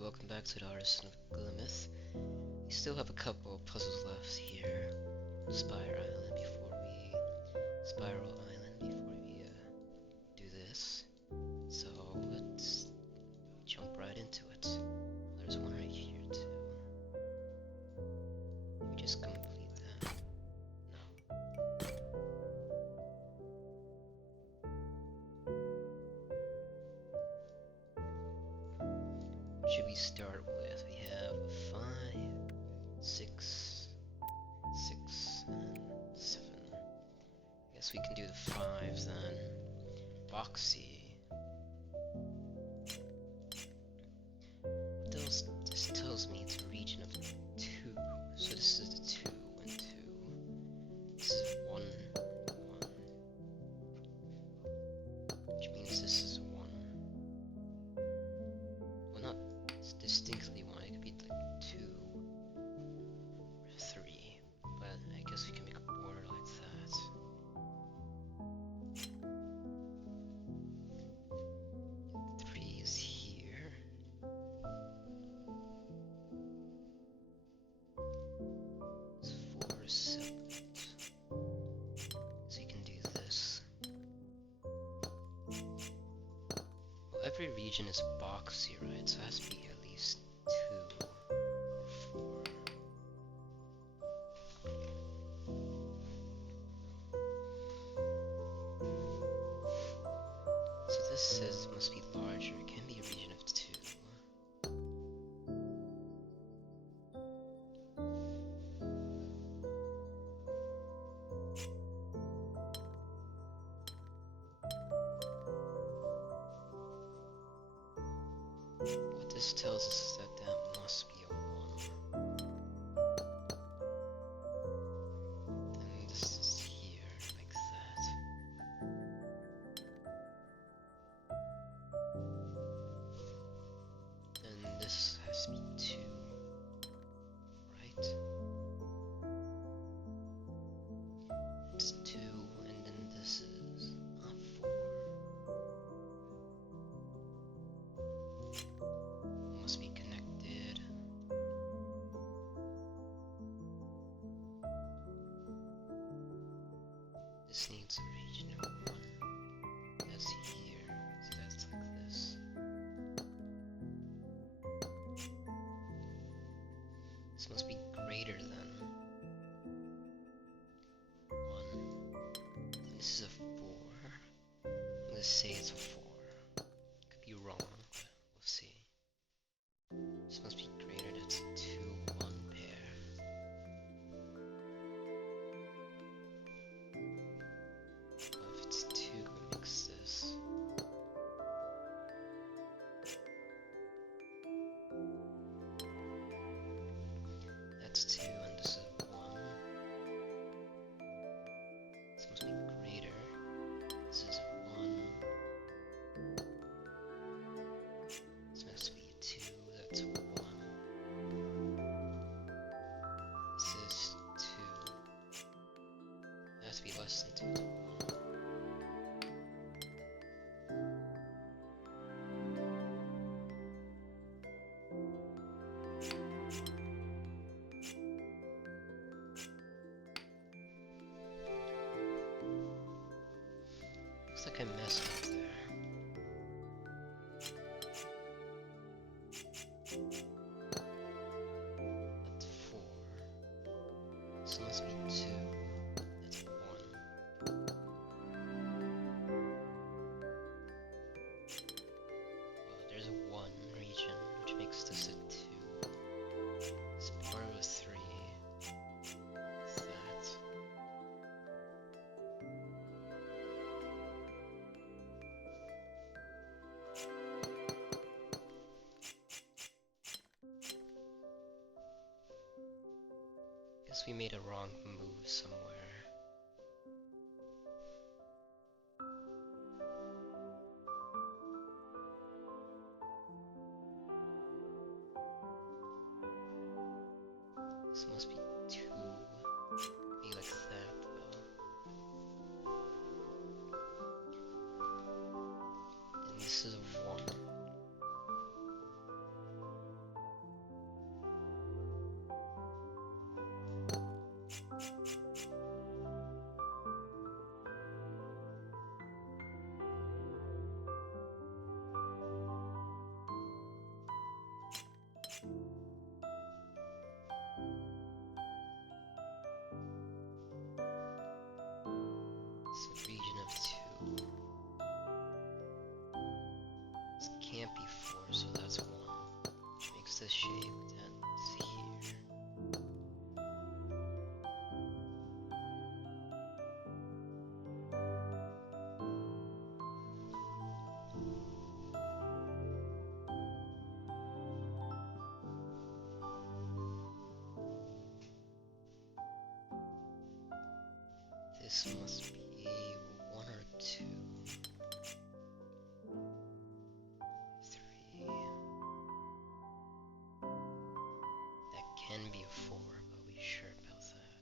welcome back to the Artisan of Glimmith. We still have a couple of puzzles left here. Spiral Island before we do this. So let's jump right into it. There's one right here too. We just complete that. No. What should we start with? We have 5, 6, 6, and 7. I guess we can do the 5 then. Boxy. This tells me it's a region of 2. So this is the 2 and 2. This is 1, 1. Which means this is 1. Well, not distinctly 1, it could be like 2 or 3. But I guess we can make a border like that. Every region is boxy, right? So it has to be at least 2 or 4. So this says it must be larger. It can be a region of 2. What this tells us is that that must be a 1. Then this is here, like that. Then this has to be 2, right? It's 2, and then this is 4. Must be connected. This needs a region of 1. That's here, so that's like this. This must be greater than 1. And this is a 4. I'm gonna say it's a 4. Could be wrong, but we'll see. This must be greater, that's 2, 1 pair. Well, if it's 2, we mix this. That's 2, and this is 1. This must be greater. This is 1. This must be 2, that's 1. This is 2. It has to be less than 2 to 1. Looks like I messed up there. That's 4. This must be 2. That's 1. Well, there's a 1 region, which makes this a 2. It's part of a 3. That. Guess we made a wrong move somewhere. This must be 2. Be like that though. And this is a 1. It's a region of 2. This can't be 4, so that's 1. Which makes this shape, that's here. This must be 1 or 2. 3. That can be a 4, but we sure about that.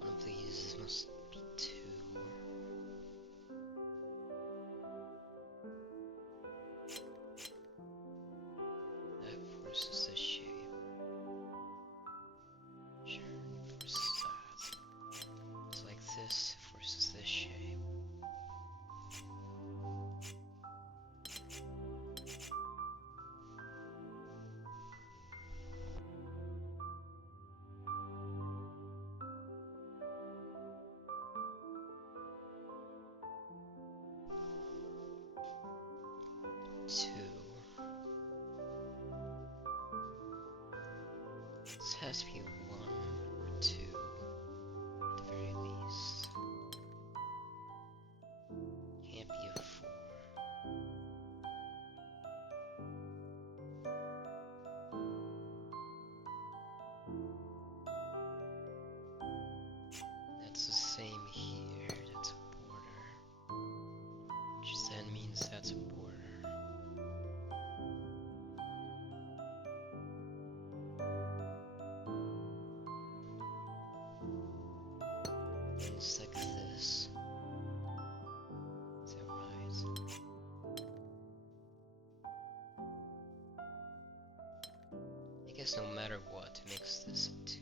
One of these must be 2. That forces this shape. Sure, forces that. It's like this forces this shape. This has to be 1 or 2 at the very least. Can't be a 4. That's the same here. That's a border. Which then means that's a border. It's like this. Is that right? I guess no matter what, it makes this a 2.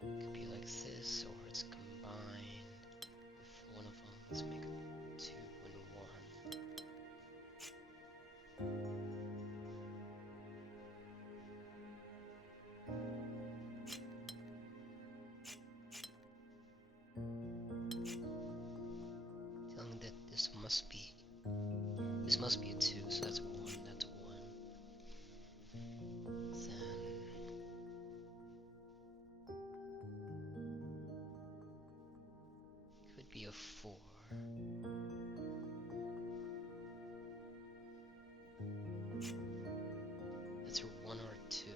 Then could be like this, or it's combined with one of them. Let's make it 2 and 1. Telling me that this must be a 2, so that's 1, that's 1. Then could be a 4. That's a 1 or a 2.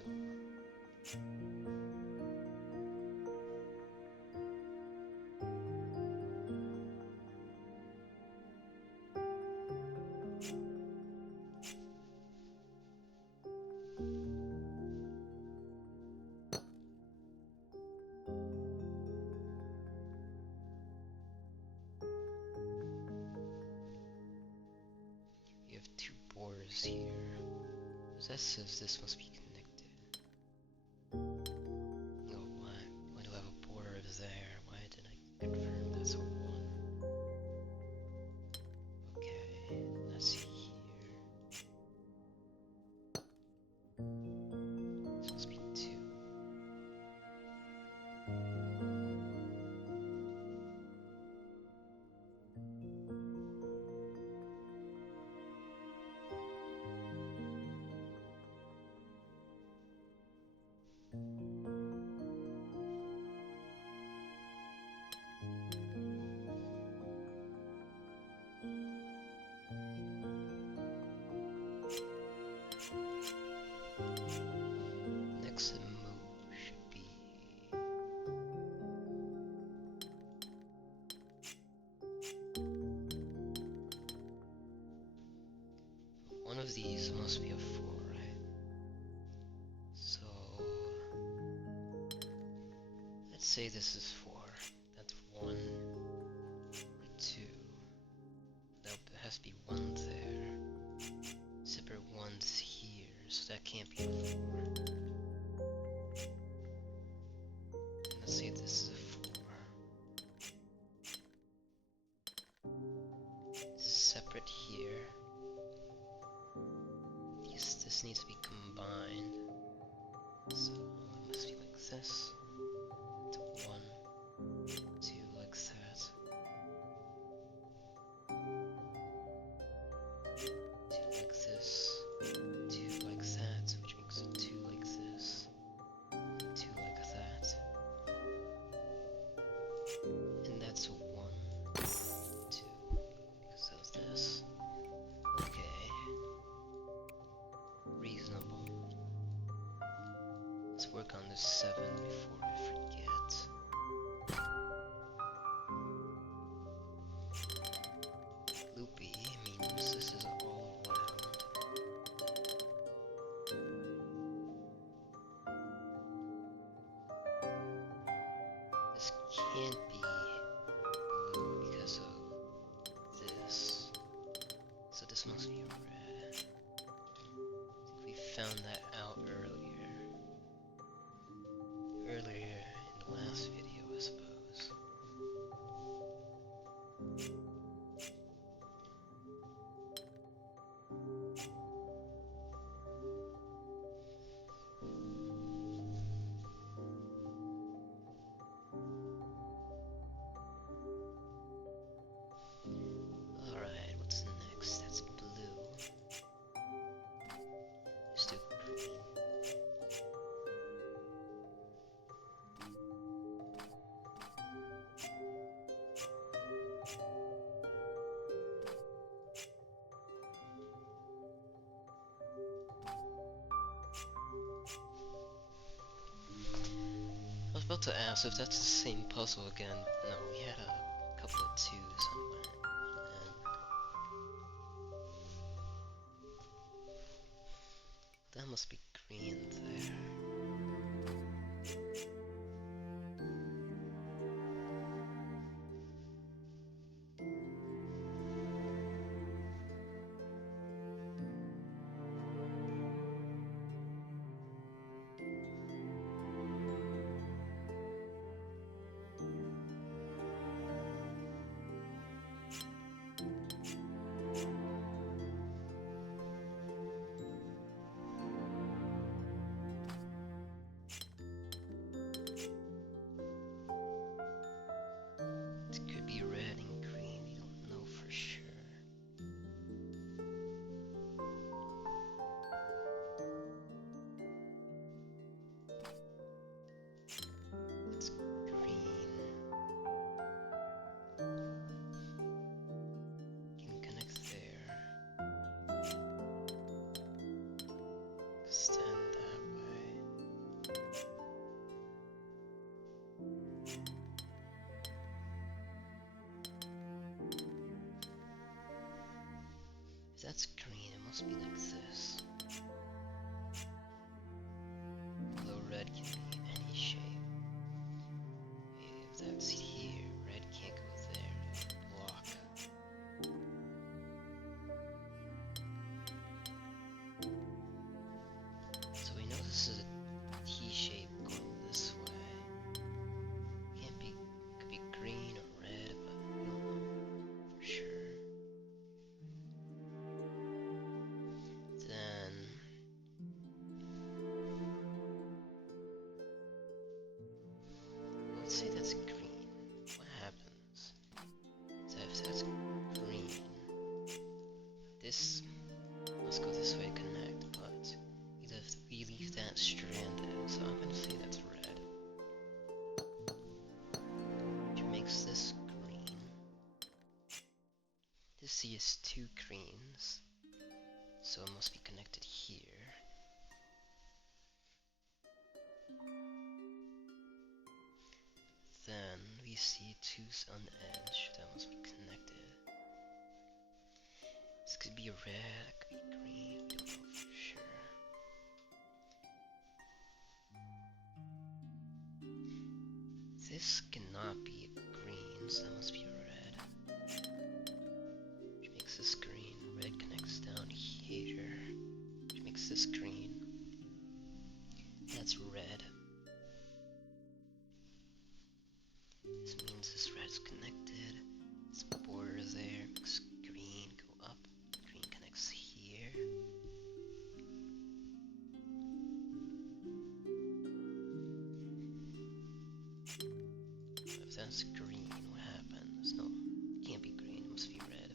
You have 2 borders here. That says this must be connected. Oh, why do I have a border there? Why did I confirm that's a 1? Okay, let's see here. This must be 2. Let's say this is 4. That's 1 or 2. There has to be 1 there. Separate 1's here, so that can't be a 4. And let's say this is a 4. This is separate here. This needs to be combined. So it must be like this. It's 1, 2 like that. 2 like this. 2 like that, which makes it 2 like this. 2 like that. And that's 1, 2, because of this. Okay. Reasonable. Let's work on this 7 before I forget. Loopy means this is all around. This can't be blue because of this. So this must be red. I think we found that out earlier. Earlier in the last video, I suppose. Alright, what's next? That's blue. Let's do green. I was about to ask if that's the same puzzle again. No, we had a couple of 2s somewhere. And that must be green there. It could be red and green, we don't know for sure. It's green. Can connect there. Extend that way. If that's green, it must be like this. Although red can be any shape. If that's here, red can't go there, it'll block. So we know this is a T shape going this way. Can't be, could be green or red, but we don't know for sure. Then let's say that's green. What happens? So if that's green, this must go this way, connect, but we leave that stranded, so I'm gonna say that's red. Which makes this green. This C is 2 greens, so it must be connected here. Then we see 2's on the edge, that must be connected. This could be red, it could be green, we don't know for sure. This cannot be green, so that must be red. Which makes this green. Red connects down here. Which makes this green. That's red. This means this red's connected. This border there makes green go up. Green connects here. If that's green, what happens? No, it can't be green, it must be red.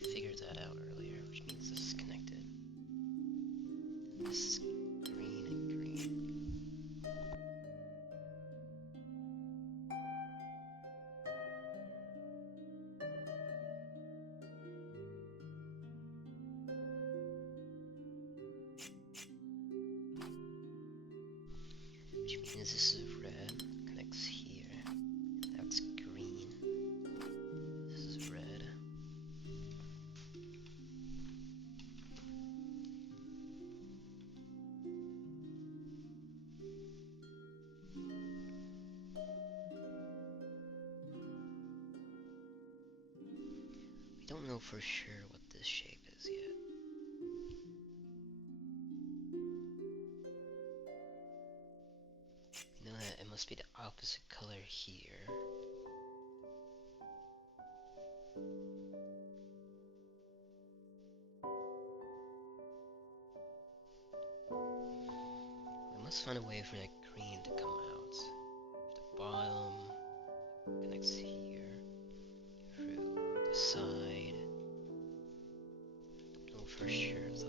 We figured that out earlier, which means this is connected. And this is green and green. Which means this is red, connects here, and that's green. This is red. We don't know for sure what this shape is yet. We know that it must be the opposite color here. We must find a way for that green to come out. The bottom connects here, through the side. Don't know for sure though.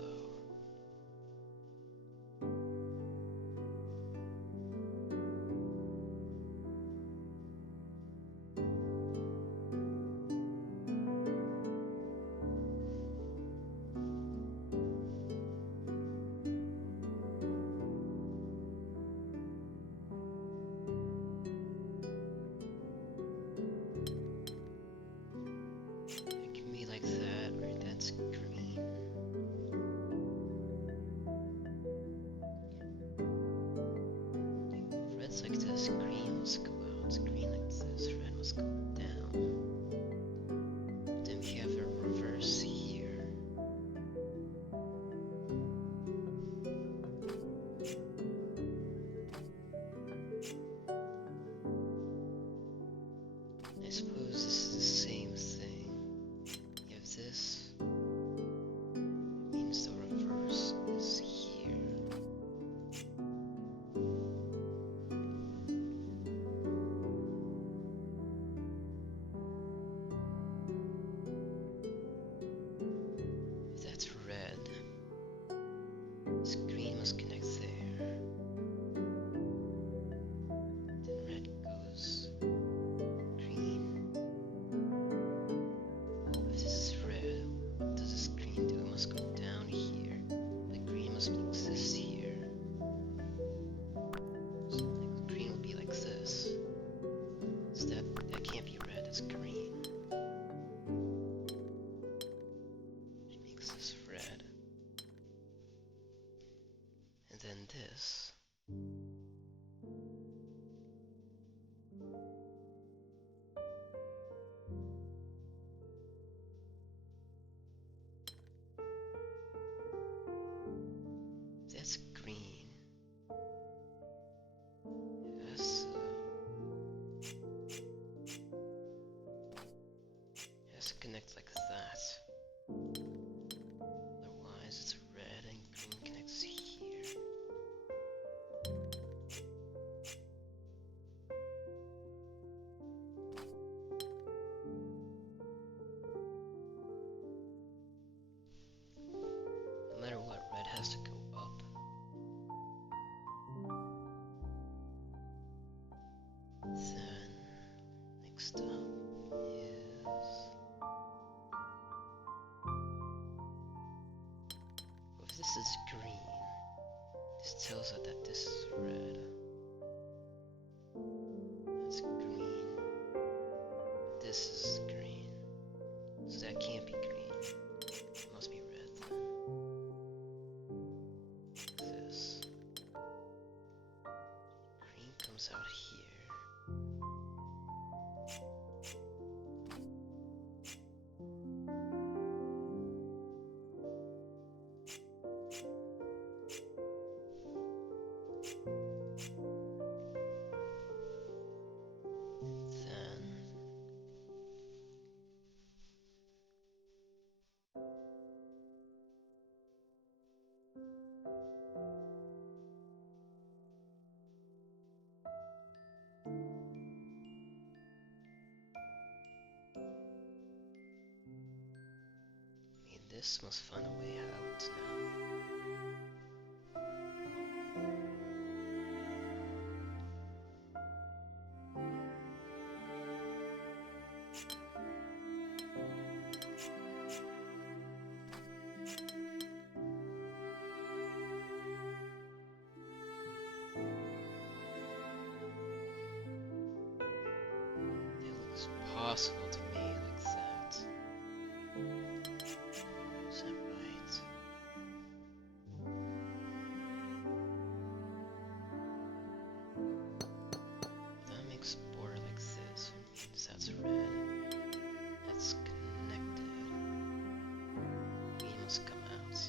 It can be like that, right? That's green. Red's like this, green must go out. Green like this, red must go down. Then we have a reverse here. I suppose this is the same thing. You have this. It means the reverse is here. If that's red, this green must connect there. Then red goes green. Oh, if this is red, what does this green do? It must go down here. The green must exist here. So the green will be like this. So that can't be red, that's green. Which makes this red. And then this. That's green. Yes. It has to connect like that. Otherwise, it's red and green connects here. No matter what, red has to go up. Then, next up is... If this is green, this tells us that this is red. That's green. This is green. So that can't be green. It must be red then. Like this. Green comes out here. This must find a way out now. It looks possible to me like that. Is that right? That makes a border like this, which means that's red. That's connected. Green must come out.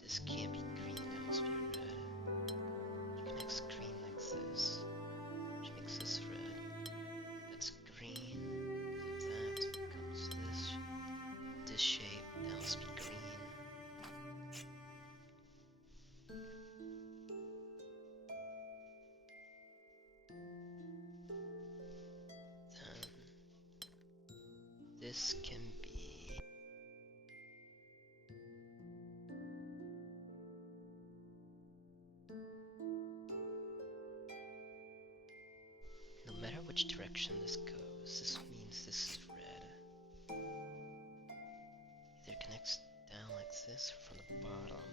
This can't be green, that must be red. It connects green like this, which makes this red. That's green. Because of that comes this shape. That must be green. This can be... No matter which direction this goes, this means this is red. Either connects down like this or from the bottom.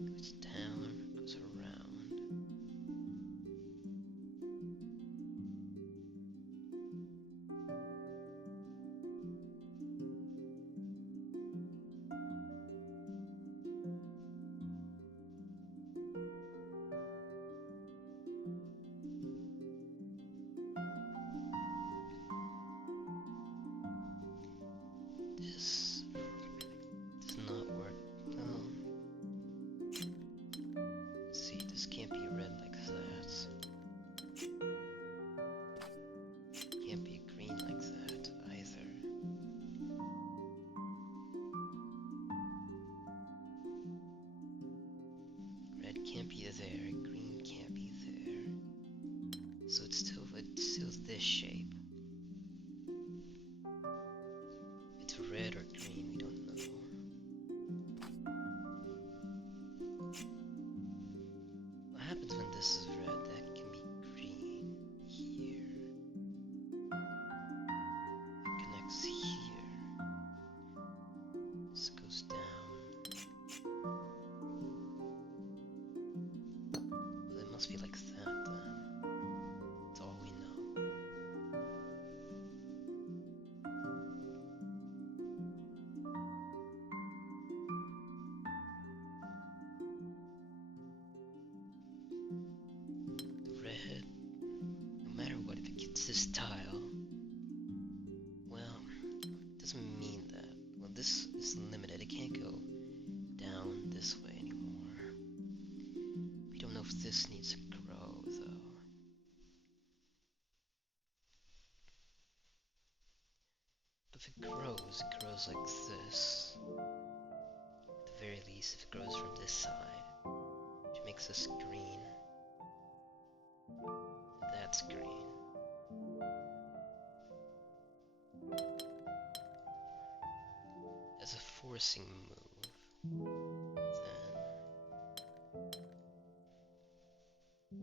Goes down, goes around. This does not work. Let's see, this can't be red like that. Can't be green like that either. Red can't be there, green can't be there. So it's still this shape. It's red or green, we don't know. What happens when this is red? That can be green here. It connects here. This goes down. Well, it must be like that then. That's all we know. Red, no matter what, if it gets this tile, well, it doesn't mean that. Well, this is limited. It can't go down this way anymore. We don't know if this needs to grow, though. If it grows like this. At the very least, if it grows from this side, which makes us green. That's green. As a forcing move, then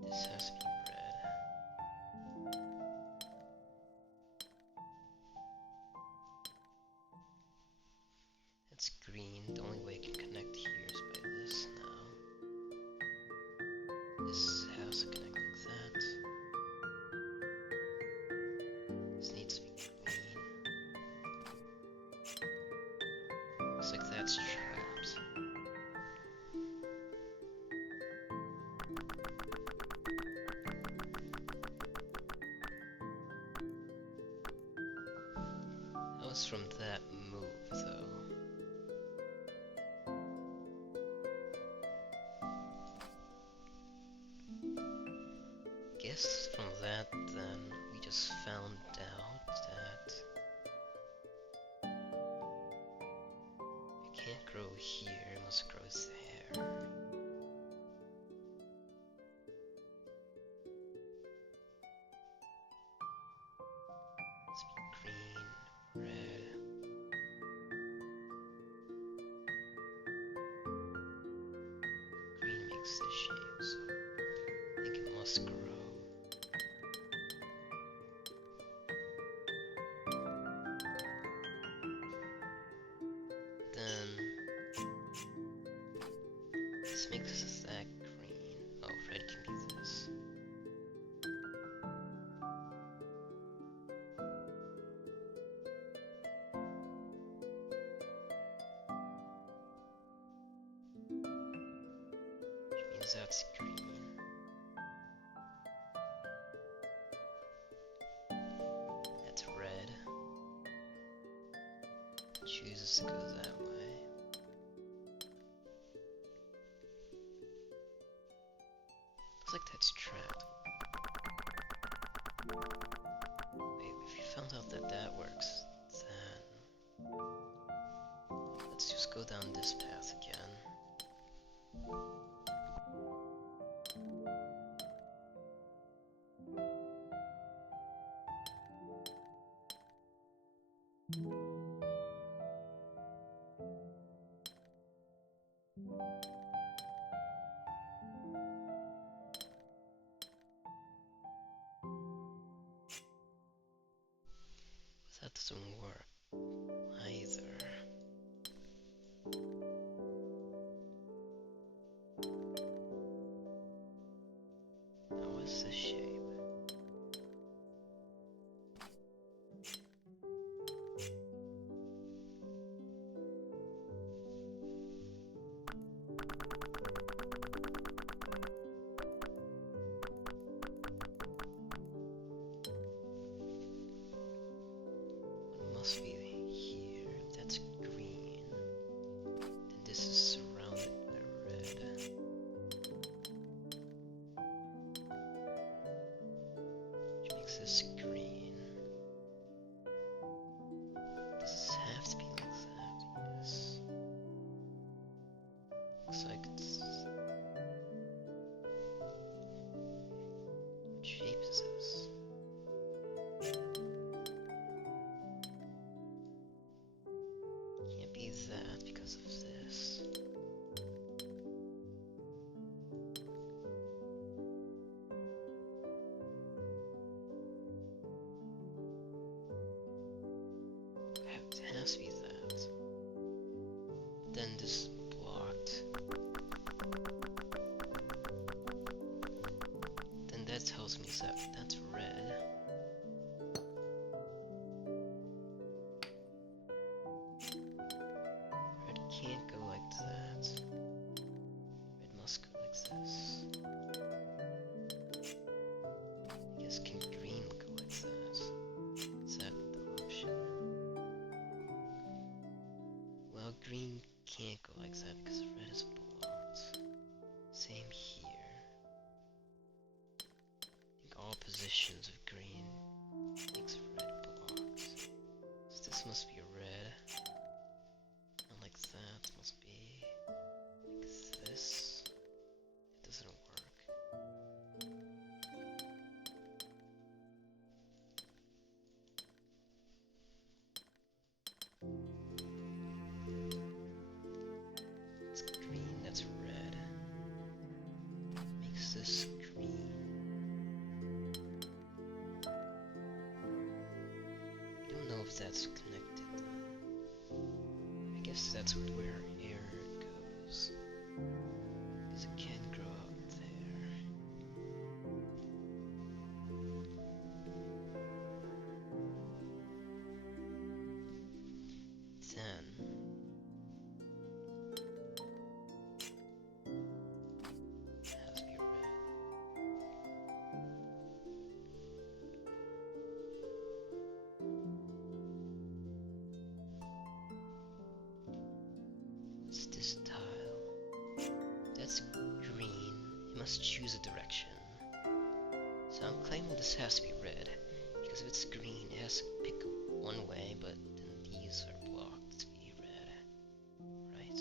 this has to be red. That's green. The only way it can connect here is by this now. This has to connect like that. This needs to be green. that's trapped. That was from that move, though. Guess from that, then, we just found out that it can't grow here, it must grow there. Must be green, red. Green makes this shape, so I think it must grow. Then this makes that green. Oh, red can be this. Which means that's green. That's red. Chooses to go that way. Looks like that's trapped. Wait, if you found out that that works, then let's just go down this path again. That doesn't work either. Now what's this shape? Must be here. That's green. And this is surrounded by red. Which makes this green. Does this have to be like that? Yes. Looks like it's... What shape is this? That because of this. It has to be that. Then this is blocked. Then that tells me that that's red. Can't go like that. Red must go like this. I guess can green go like that? Is that the option? Well, green can't go like that because red is blocked. Same here. I think all positions of green makes red blocked. So this must be a red. Like that must be like this. It doesn't work. It's green, that's red. Makes this green. I don't know if that's connected. I guess that's where air goes. Because it can grow up there. Then It's this tile. That's green. It must choose a direction. So I'm claiming this has to be red, because if it's green, it has to pick one way, but then these are blocked to be red, right?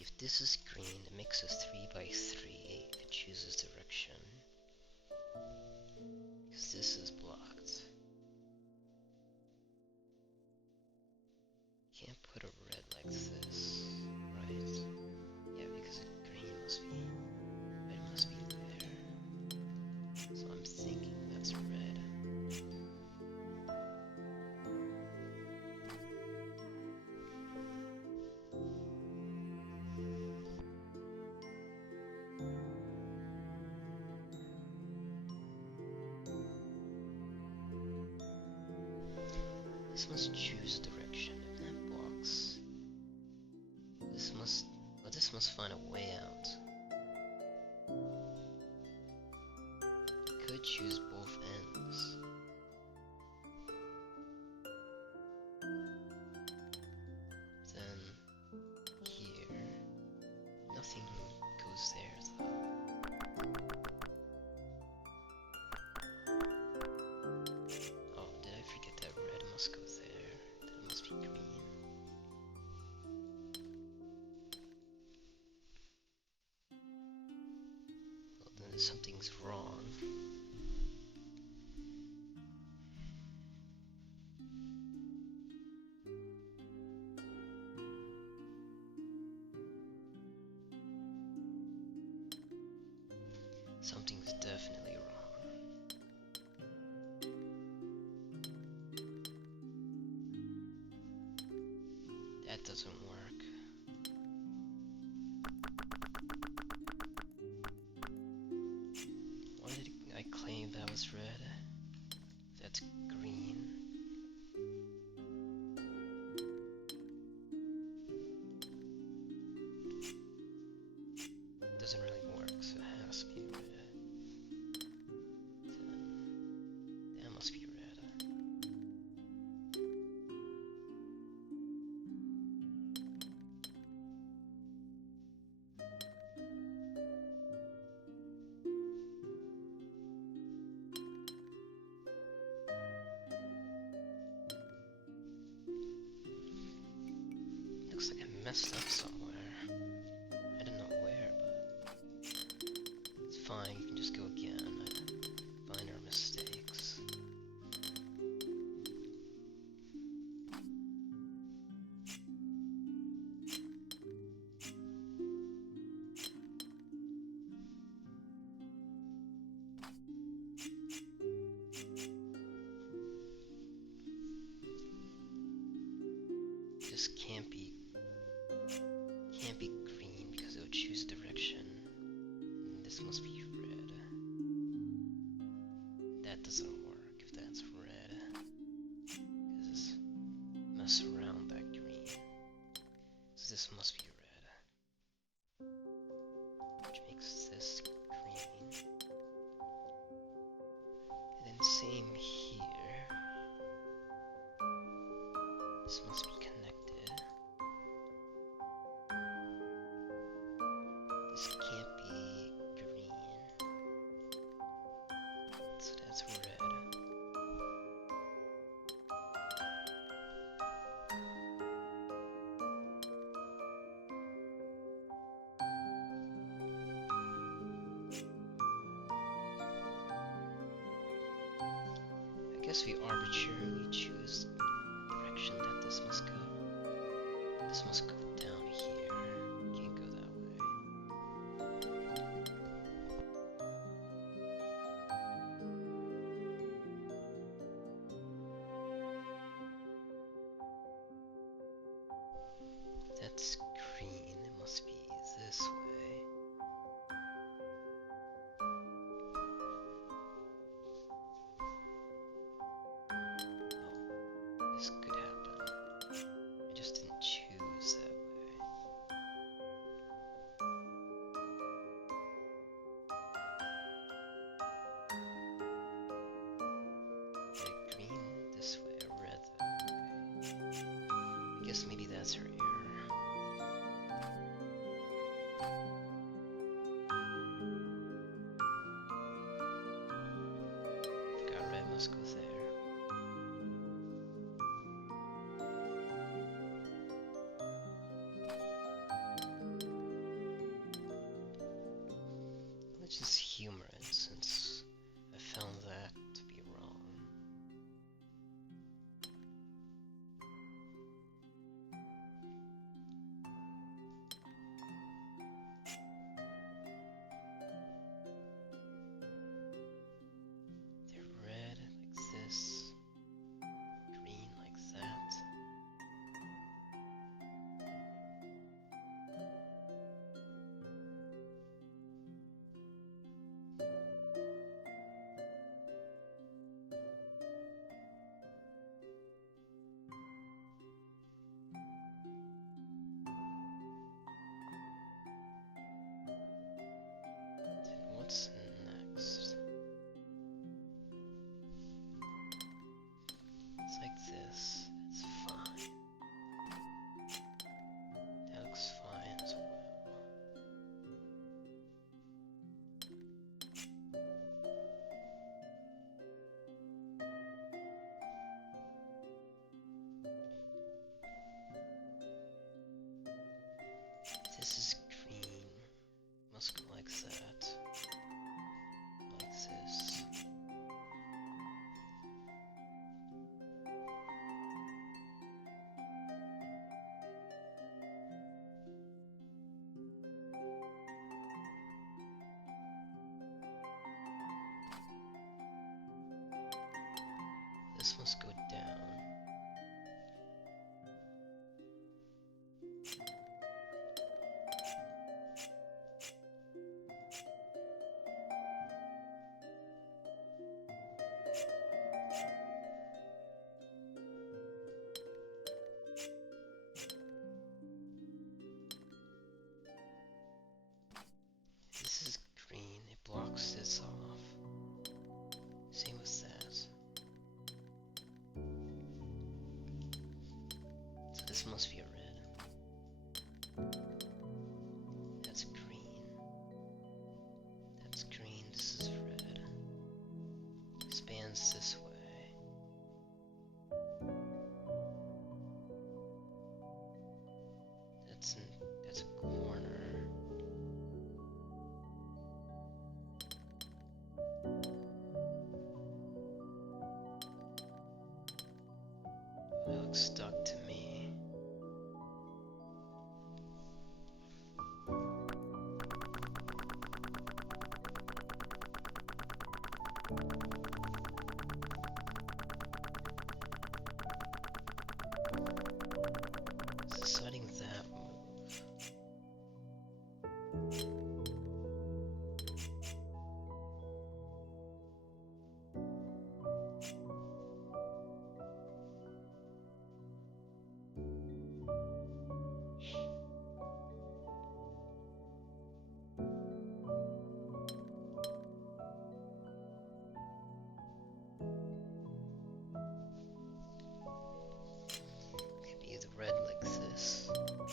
If this is green, it makes a 3 by 3 if it chooses direction. Because this is blocked. Can't put a red like this, right? Yeah, because green must be, red must be there. So I'm thinking that's red. This must choose direction if that blocks. This must find a way out. It could choose both ends. Then here, nothing goes there though. Oh, did I forget that red must go there? Then it must be green. Well, then something's wrong. Something's definitely wrong. That doesn't work. Why did I claim that was red? That's green. Doesn't really work, so it has to be red. That must be red. Looks like I messed up somewhere. I don't know where, but it's fine, you can just go again. Find our mistakes. This can't be green because it'll choose direction. And this must be red. That doesn't work if that's red. Because this mess around that green. So this must be red. Which makes this green. And then same here. This must be connected. This can't be green. So that's red. I guess we arbitrarily choose the direction that this must go. This must go down here. Can't go that way. That's green. It must be this way. Oh, this could happen. I just didn't choose that way. just humor it since I found that to be wrong. They're red like this, green like that. What's next? It's like this. It's fine. That looks fine as well. This is green. Must go like that. Like this. This must go down. This is green, it blocks this off. Same with that. So this must be a red. That's green. That's green, this is red. Expands this way. That's a corner. That looks stuck to me. It's deciding that move. Could either red like this, or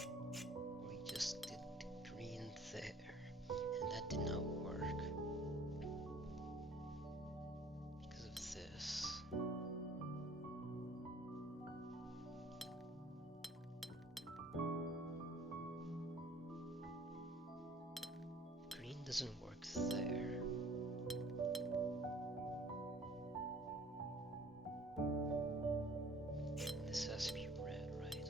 we just did the green there, and that did not work because of this. Green doesn't work there. This has to be red, right?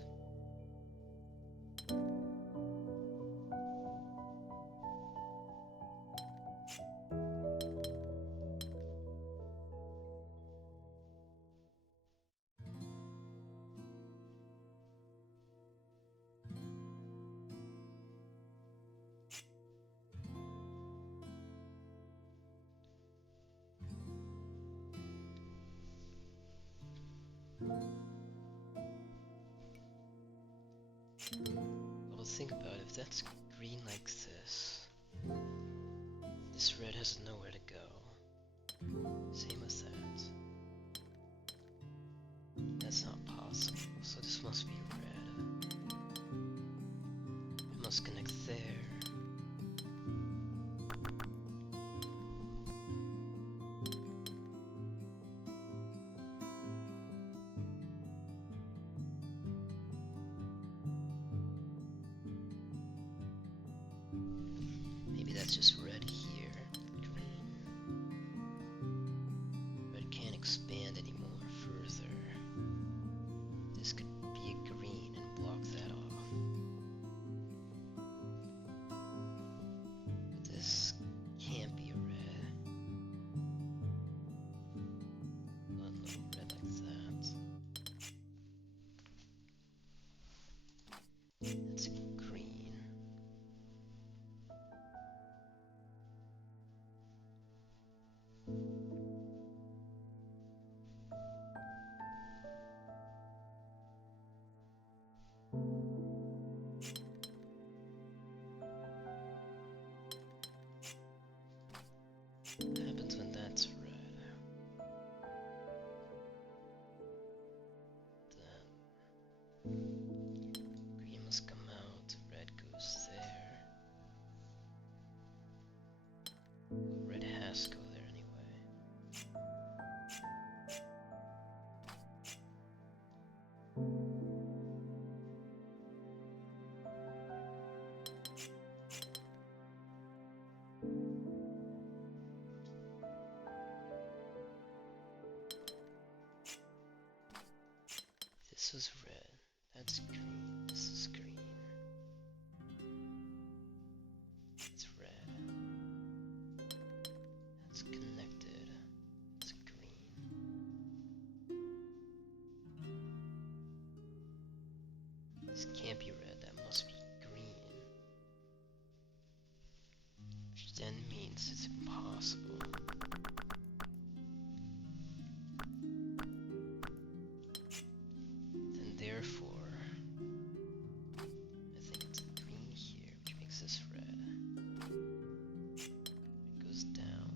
Well, think about it. If that's green like this red has nowhere to go. Same with that. That's not possible, so this must be red. It must connect there. Maybe that's just red here. This can't be red, that must be green. Which then means it's impossible. Then therefore, I think it's green here, which makes this red. It goes down.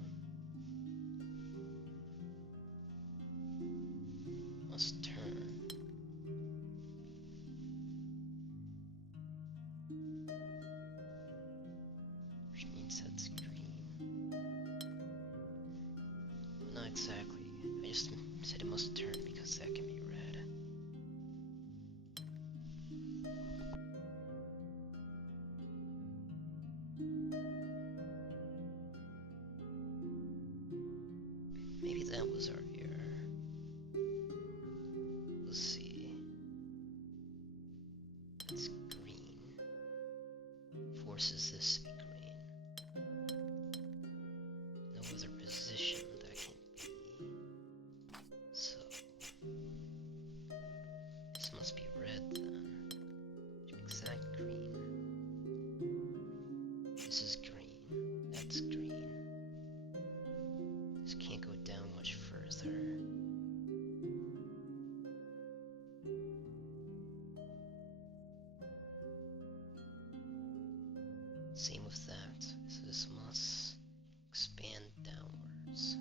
Must turn. Which means that's green. Not exactly. I just said it must turn because that can be red. Maybe that was our error. We'll see. That's green. Forces this to be green. No other position that can be. So this must be red then. Which makes that green. This is green. That's green. This can't go down much further. Same with that. So this must expand downwards.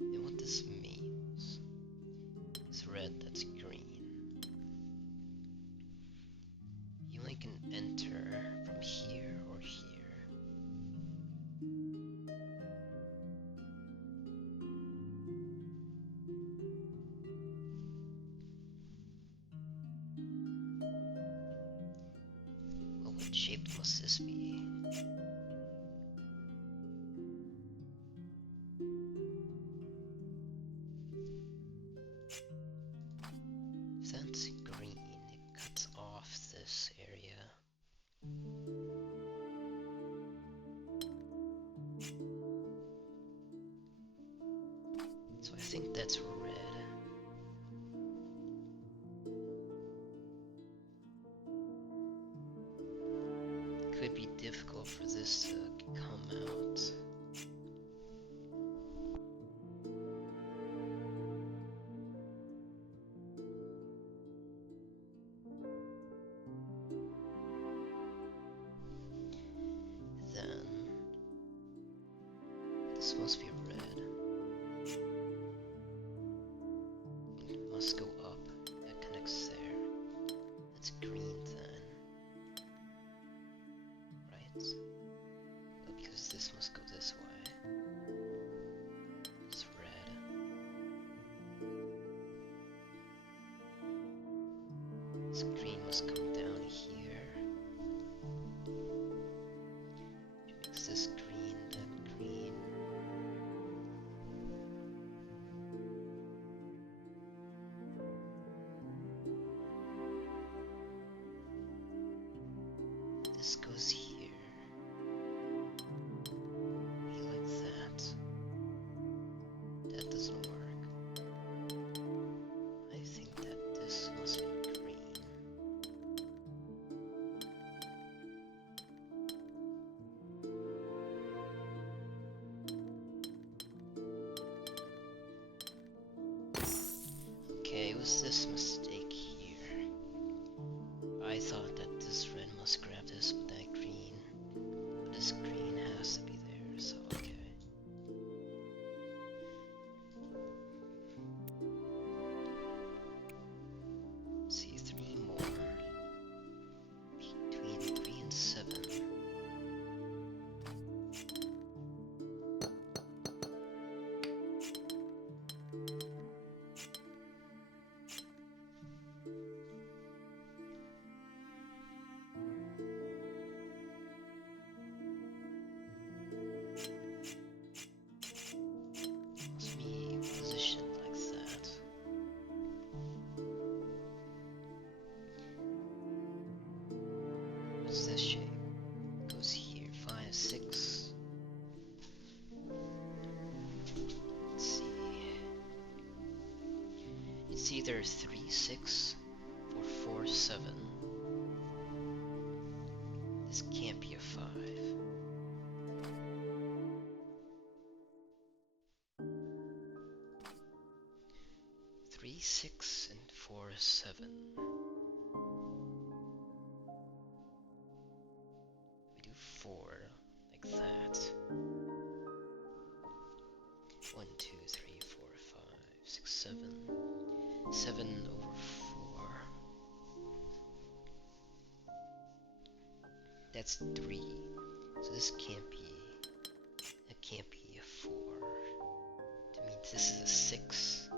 And what this means is red, that's green. You only can enter from here or here. Well, what shape must this be? If that's green, it cuts off this area. So I think that's red. It could be difficult for this to come out. Then this must be red. It must go up. That connects there. That's green then. Right? Well, because this must go this way. It's red. This green must come down here. Which makes this green, that green. This goes here. Be like that. That doesn't work. I think that this must be green. Okay, it was this mistake here. I thought that this red must grab this with that green, but this green has to be there, so okay. See, 3 more. Between 3 and 7. What's this shape? Goes here. 5, 6. Let's see. It's either 3, 6 or 4, 7. This can't be a 5. 3, 6, and 4, 7. We do 4 like that. 1, 2, 3, 4, 5, 6, 7. 7 over 4. That's 3. So this can't be. That can't be a 4. That means this is a 6. I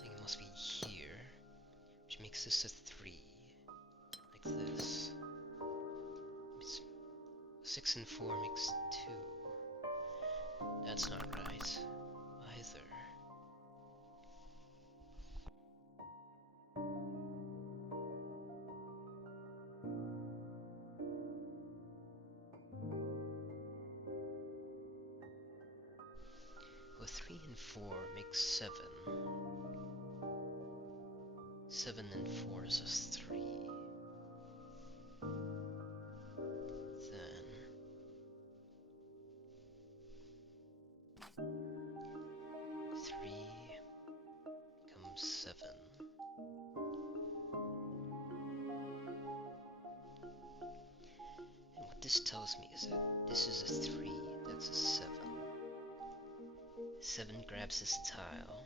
think it must be here, which makes this a 3. Like this. It's 6 and 4 makes 2. That's not right either. Well, 3 and 4 makes 7. 7 and 4 is a 3. Then 3 becomes 7. And what this tells me is that this is a 3, that's a 7. 7 grabs this tile,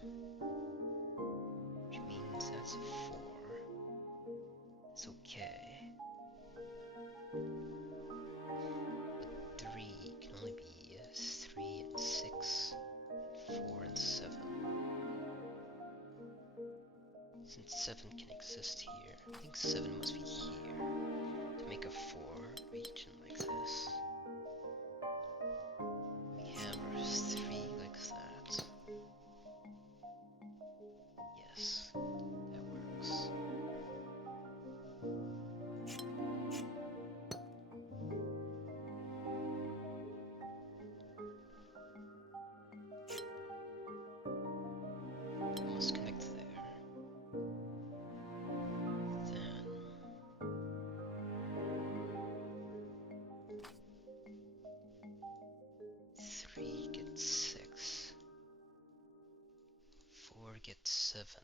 which means that's a 4. It's okay. But 3 can only be 3 and 6, and 4 and 7. Since 7 can exist here, I think 7 must be here to make a 4 region like this. We hammer 3 like that. Yes, that works. Almost connect there. Then 3 gets 6. 4 gets 7.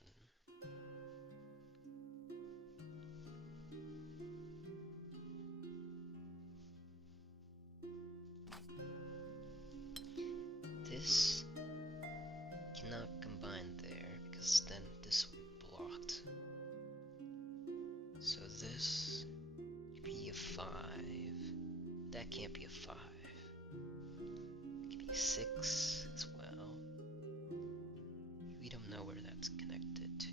This cannot combine there because then this will be blocked. So this could be a 5. That can't be a 5. It could be a 6 as well. We don't know where that's connected to.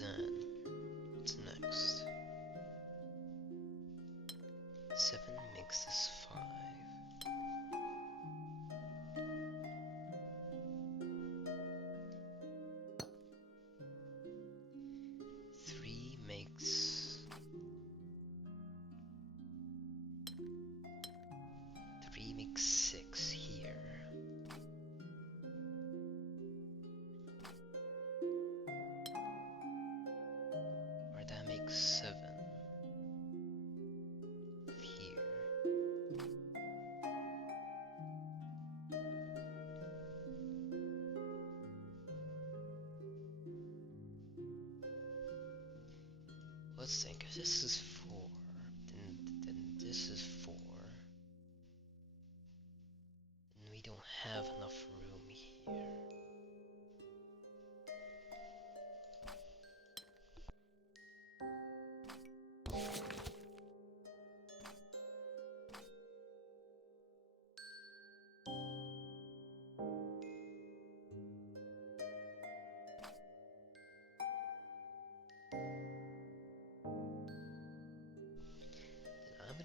Then, what's next? 7 makes this 5. 3 makes 6 here. Or that makes 7 here. Let's think, if this is 4, then this is 4. And we don't have enough room here.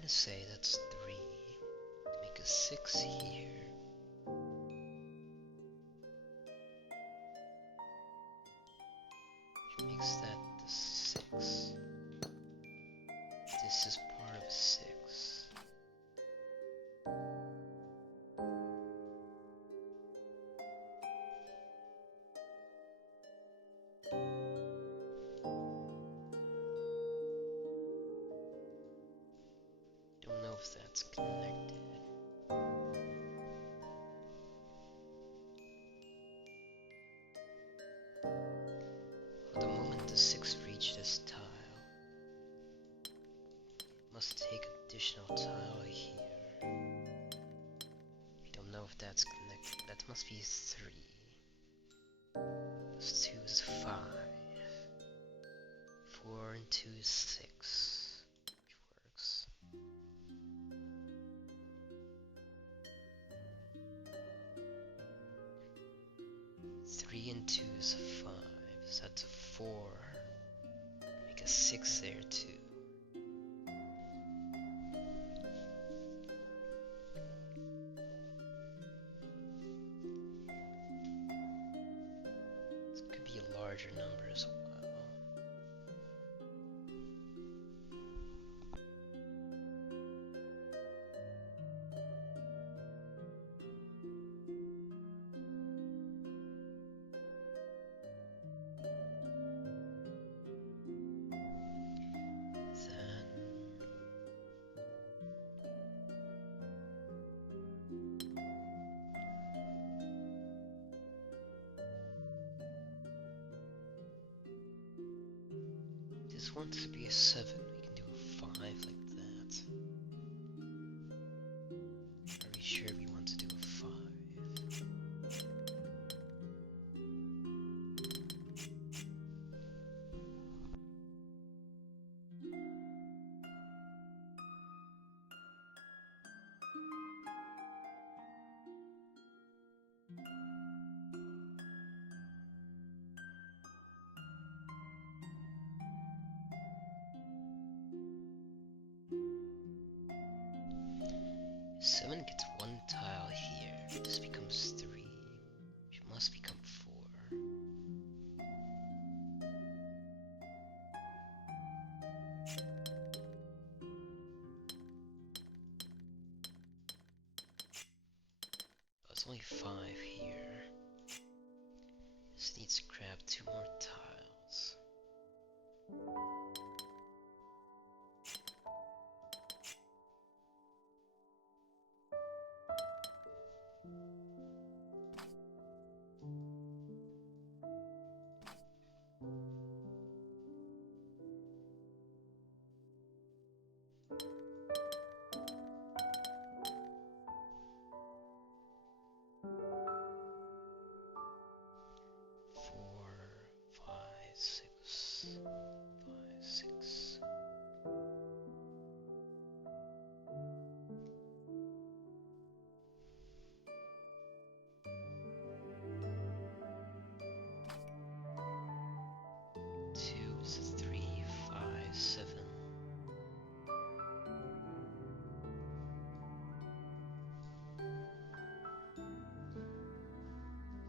gonna say that's 3 to make a 6 here. Which makes that the 6. This is part of 6. Don't know if that's connected. For the moment the 6 reached this tile, must take additional tile here. We don't know if that's connected. That must be 3. Plus 2 is 5. 4 and 2 is 6. Which works. Three and 2 is 5. So that's a 4. Make a 6 there too. This could be a larger number as well. This wants to be a 7. We can do a 5 like that. Are we sure we want to do a 5? Seven gets 1 tile here. This becomes 3, which must become 4. Oh, it's only 5 here. This needs to grab 2 more tiles.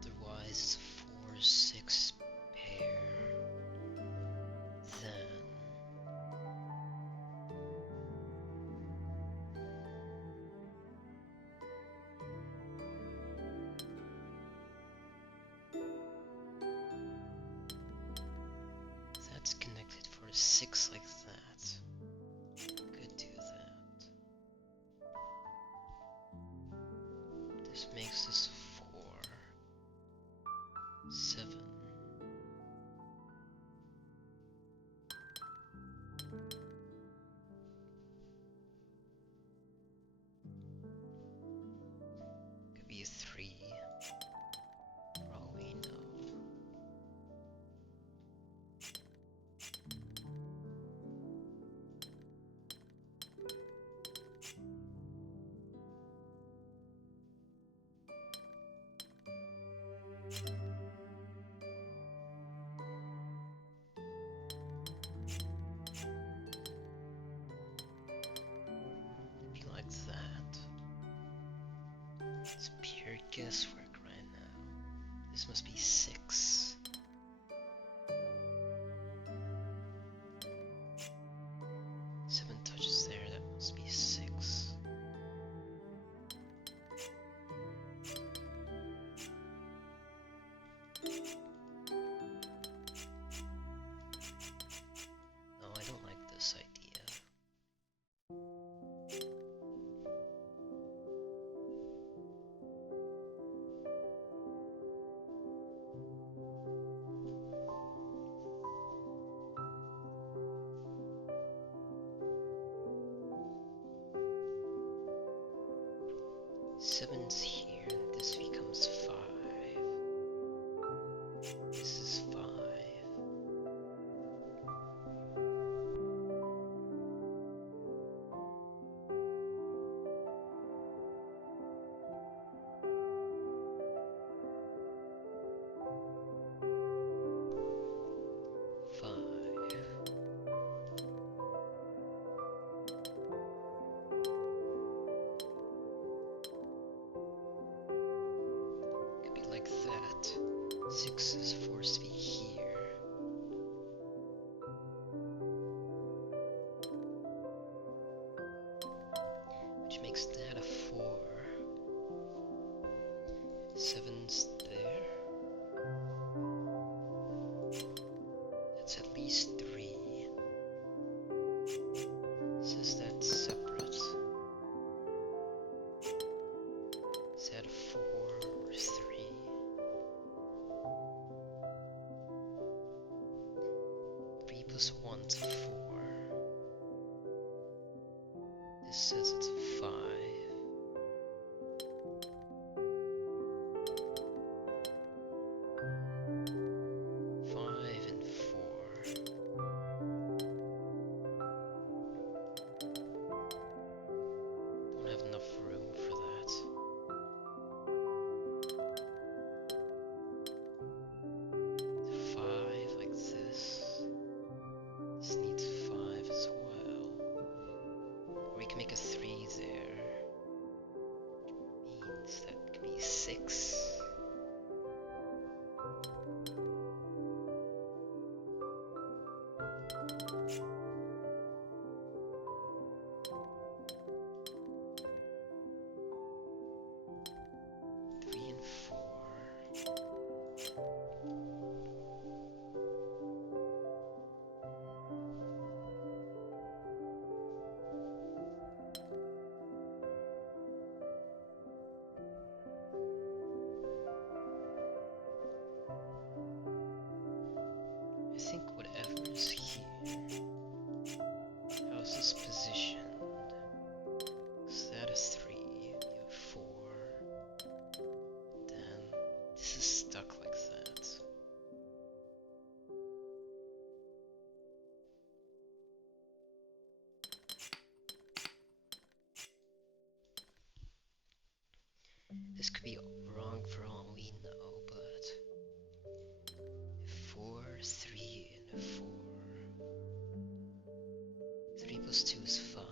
Otherwise, 4, 6 pair. Then that's connected for a 6 like that. Could do that. This makes this 4, 7. Could be a 3. For all we know. It's pure guesswork right now. This must be 6. 7 touches there, that must be 6. No, I don't like this idea. Seven's here, and this becomes 5. This is 5. 5. Could be like that. 6 is forced to be here. Which makes that a 4. 7's there. That's at least 3. Says that's separate. Is that a 4 or 3? 3 plus 1's a 4. This says it's a 5. 5 and 4. Don't have enough room for that. The 5 like this. This needs 5 as well. Or we can make a 3 there. Means that could be 6. Three and 4. I think whatever's here. How's this positioned? Is that a 3? You have 4. Then this is stuck like that. This could be wrong for all we know, but 4, 3, and a 4. 3 plus 2 is 5.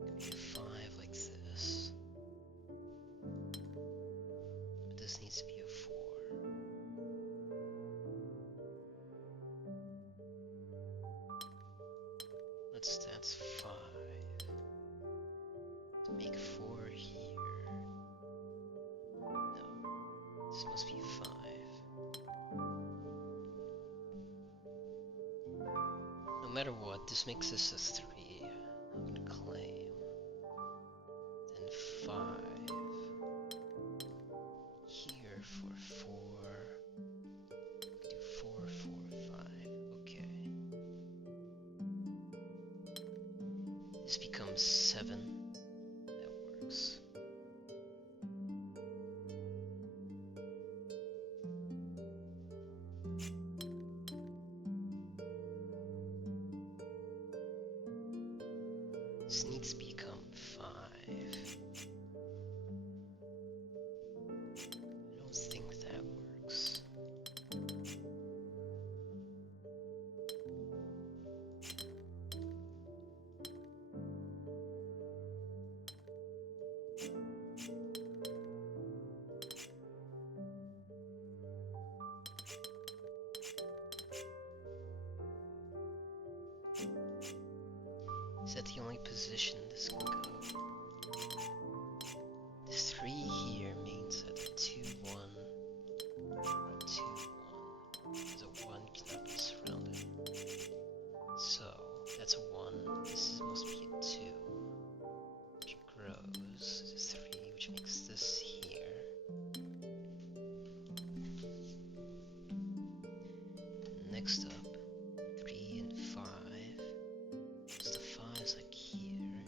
Could be a 5 like this. But this needs to be a 4. That's 5. To make 4 here. No, this must be 5. No matter what, this makes this a 3. I'm gonna claim. Then 5. Here for 4. Do 4, 4, 5. Okay. This becomes 7. That works. This needs to become 5. I don't think that works. Is that the only position this can go? This 3 here means that the 2-1 or 2-1. Because a 1 cannot be surrounded. So that's a 1. This must be a 2. Which grows to 3, which makes this here. Next up, 3 and 5. So the 5's like here,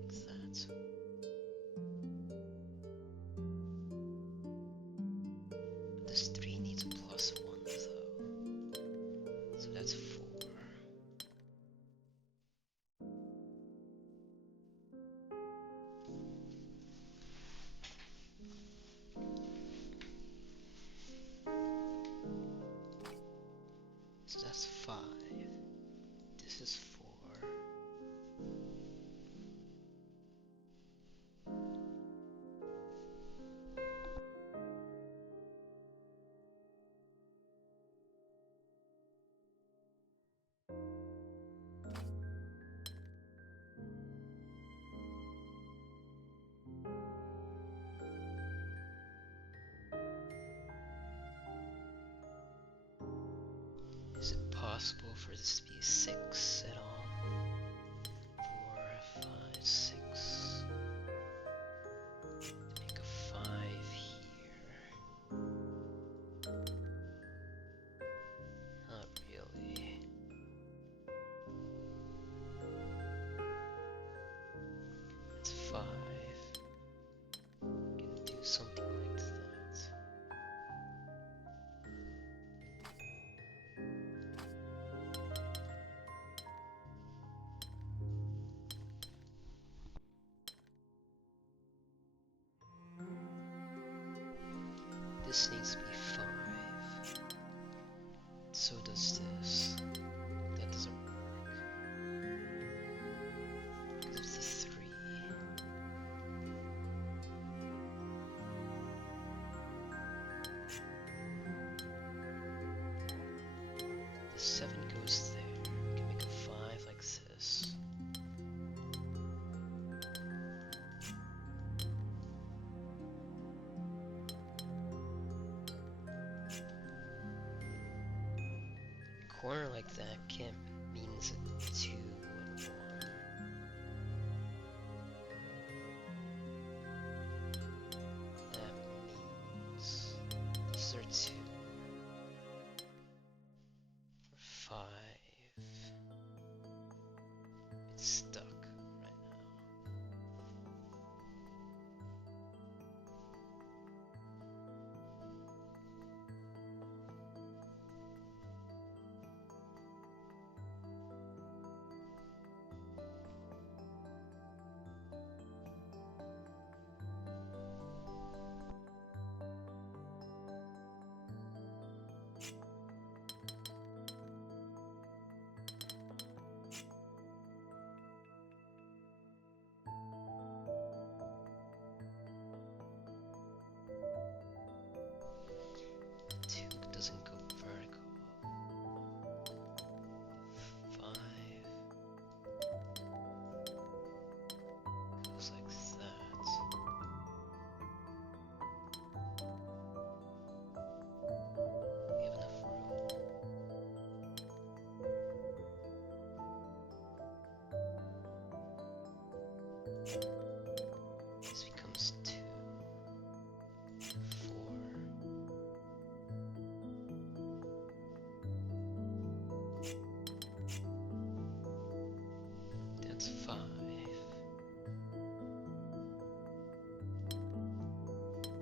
like that. This 3 needs a +1 though, so that's 4. So that's 5. This is 4. Is it possible for this to be a 6 at all? 4, 5, 6. To make a 5 here. Not really. It's 5. We can do something like that. This needs to be 5. So does this. That doesn't work. Because it's a 3. The 7 goes there. We can make a 5 like this. A corner like that can't means a 2 and 1. That means these are 2 or 5. It's stuck right now. Doesn't go vertical. 5 goes like that. We have enough room. This becomes 2, 4. That's 5.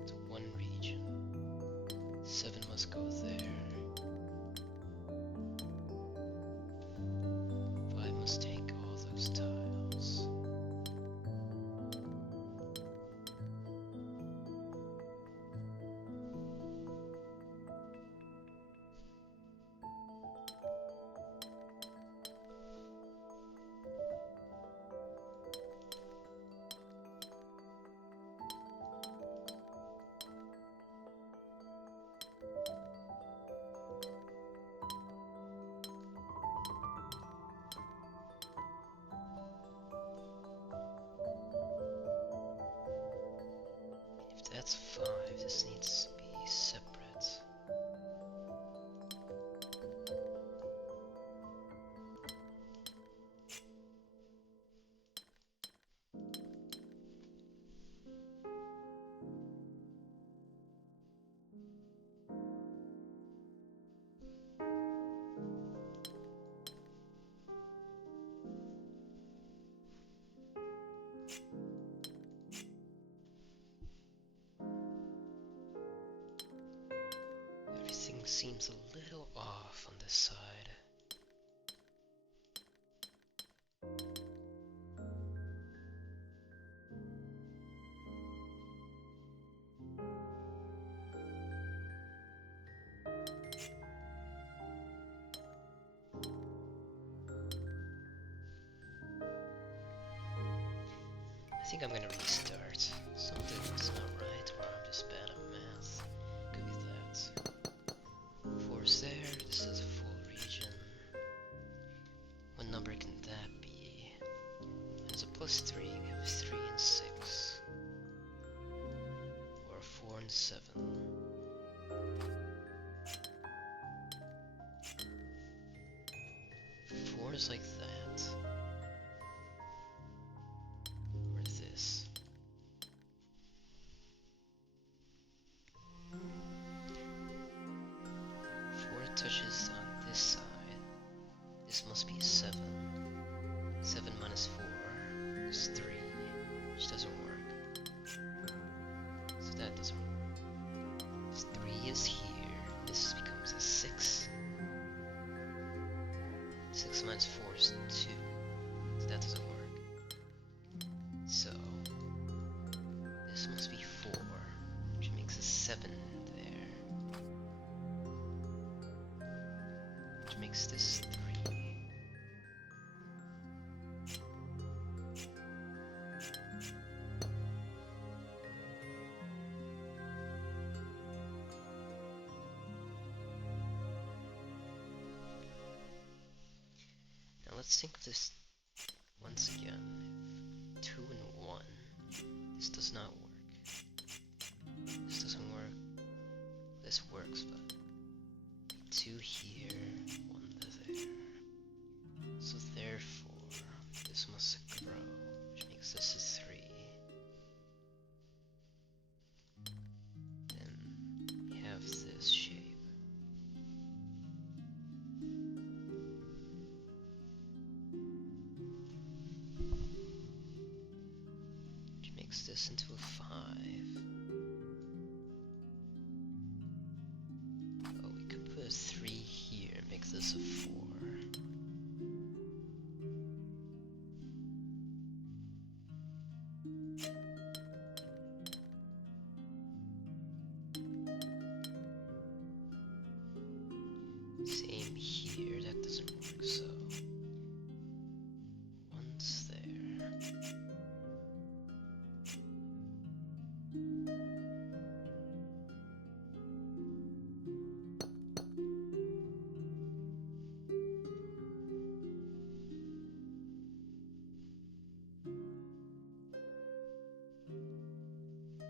It's 1 region. 7 must go there. 5 must take all those tiles. that's 5. This needs to be separate. Everything seems a little off on this side. I think I'm gonna restart. Something's not right, or I'm just bad at math. Could be that. 4's there, this is a full region. What number can that be? There's a +3, we have 3 and 6. Or 4 and 7. 4 is like that. Or this. 4 touches on this side. This must be 7. 7 minus 4 is 3, which doesn't work. So that doesn't work. This 3 is here. This becomes a 6. 6 minus 4 is 2. So that doesn't work. So this must be 4, which makes a 7 there. Which makes this 3. Now let's think of this once again. If 2 and 1, this does not work. This doesn't work. This works, but 2 here, 1 there. So therefore, this must grow, which makes this a 3. Then we have this shape. Which makes this into a 5. Oh, we could put a 3 here and make this a 4. Same here, that doesn't work, so 1's there.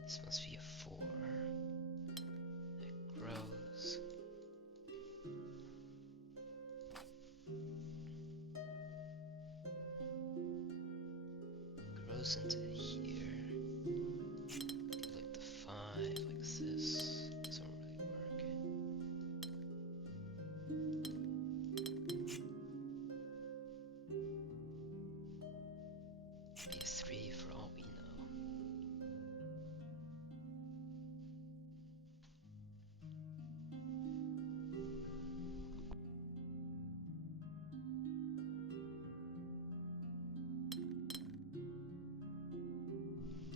This must be a 4. It grows. Grows into here. Like the 5, like this. Doesn't really work. Be a 3 for all we know.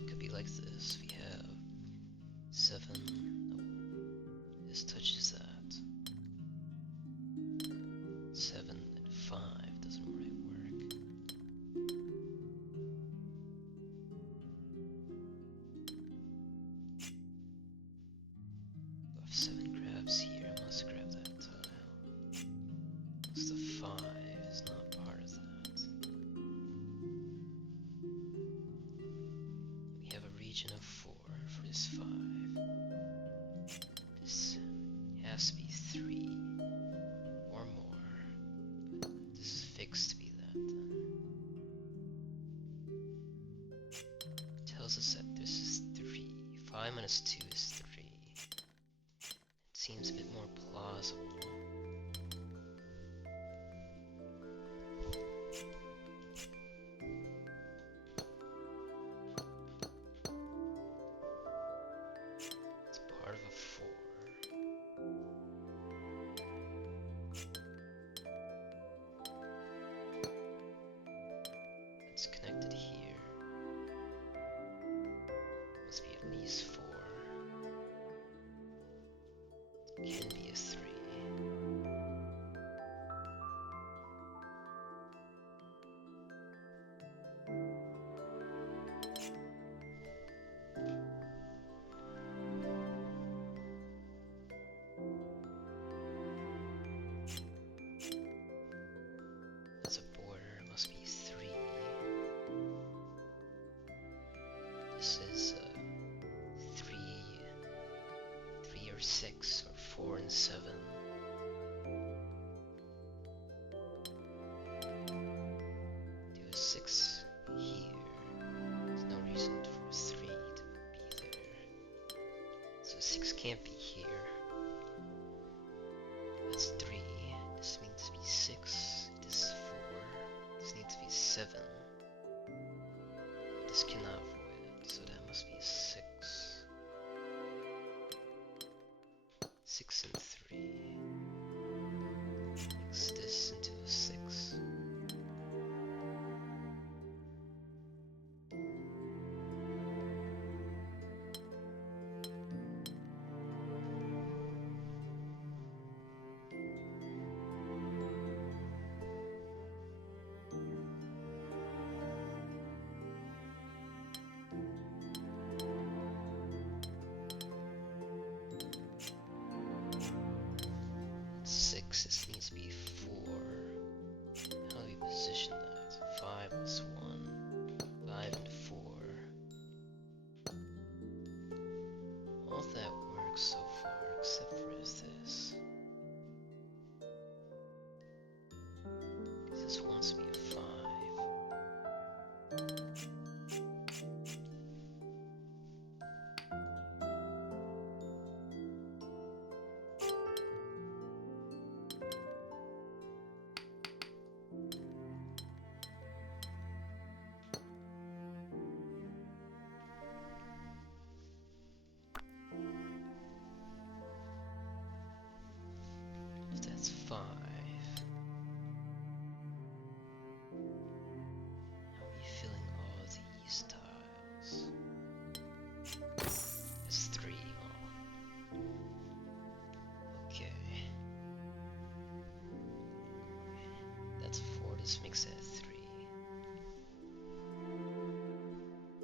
Could be like this. We have 7. Oh, this touches that. 7 and 5 doesn't really work. If 7 grabs here, I must grab that tile. Because the 5 is not part of that. We have a region of 4 for this 5. 5 minus 2 is 3. It seems a bit more plausible. It's part of a 4. It's connected here. Must be at least 4. Can be a 3. That's a border, must be 3. This is 3 or 6 or 4 and 7. Do a 6 here. There's no reason for 3 to be there. So 6 can't be here. That's 3. This needs to be 6. This is 4. This needs to be 7. This cannot avoid it, so that must be a 6. 6 and 3. Makes this into a 6. This needs to be 4. How do we position that? 5 plus 1. 5 and 4. All that works so far, except for this. Because this wants to be a 5. That's 5. How are we filling all these tiles? That's 3. Oh. Okay. That's 4. This makes that 3.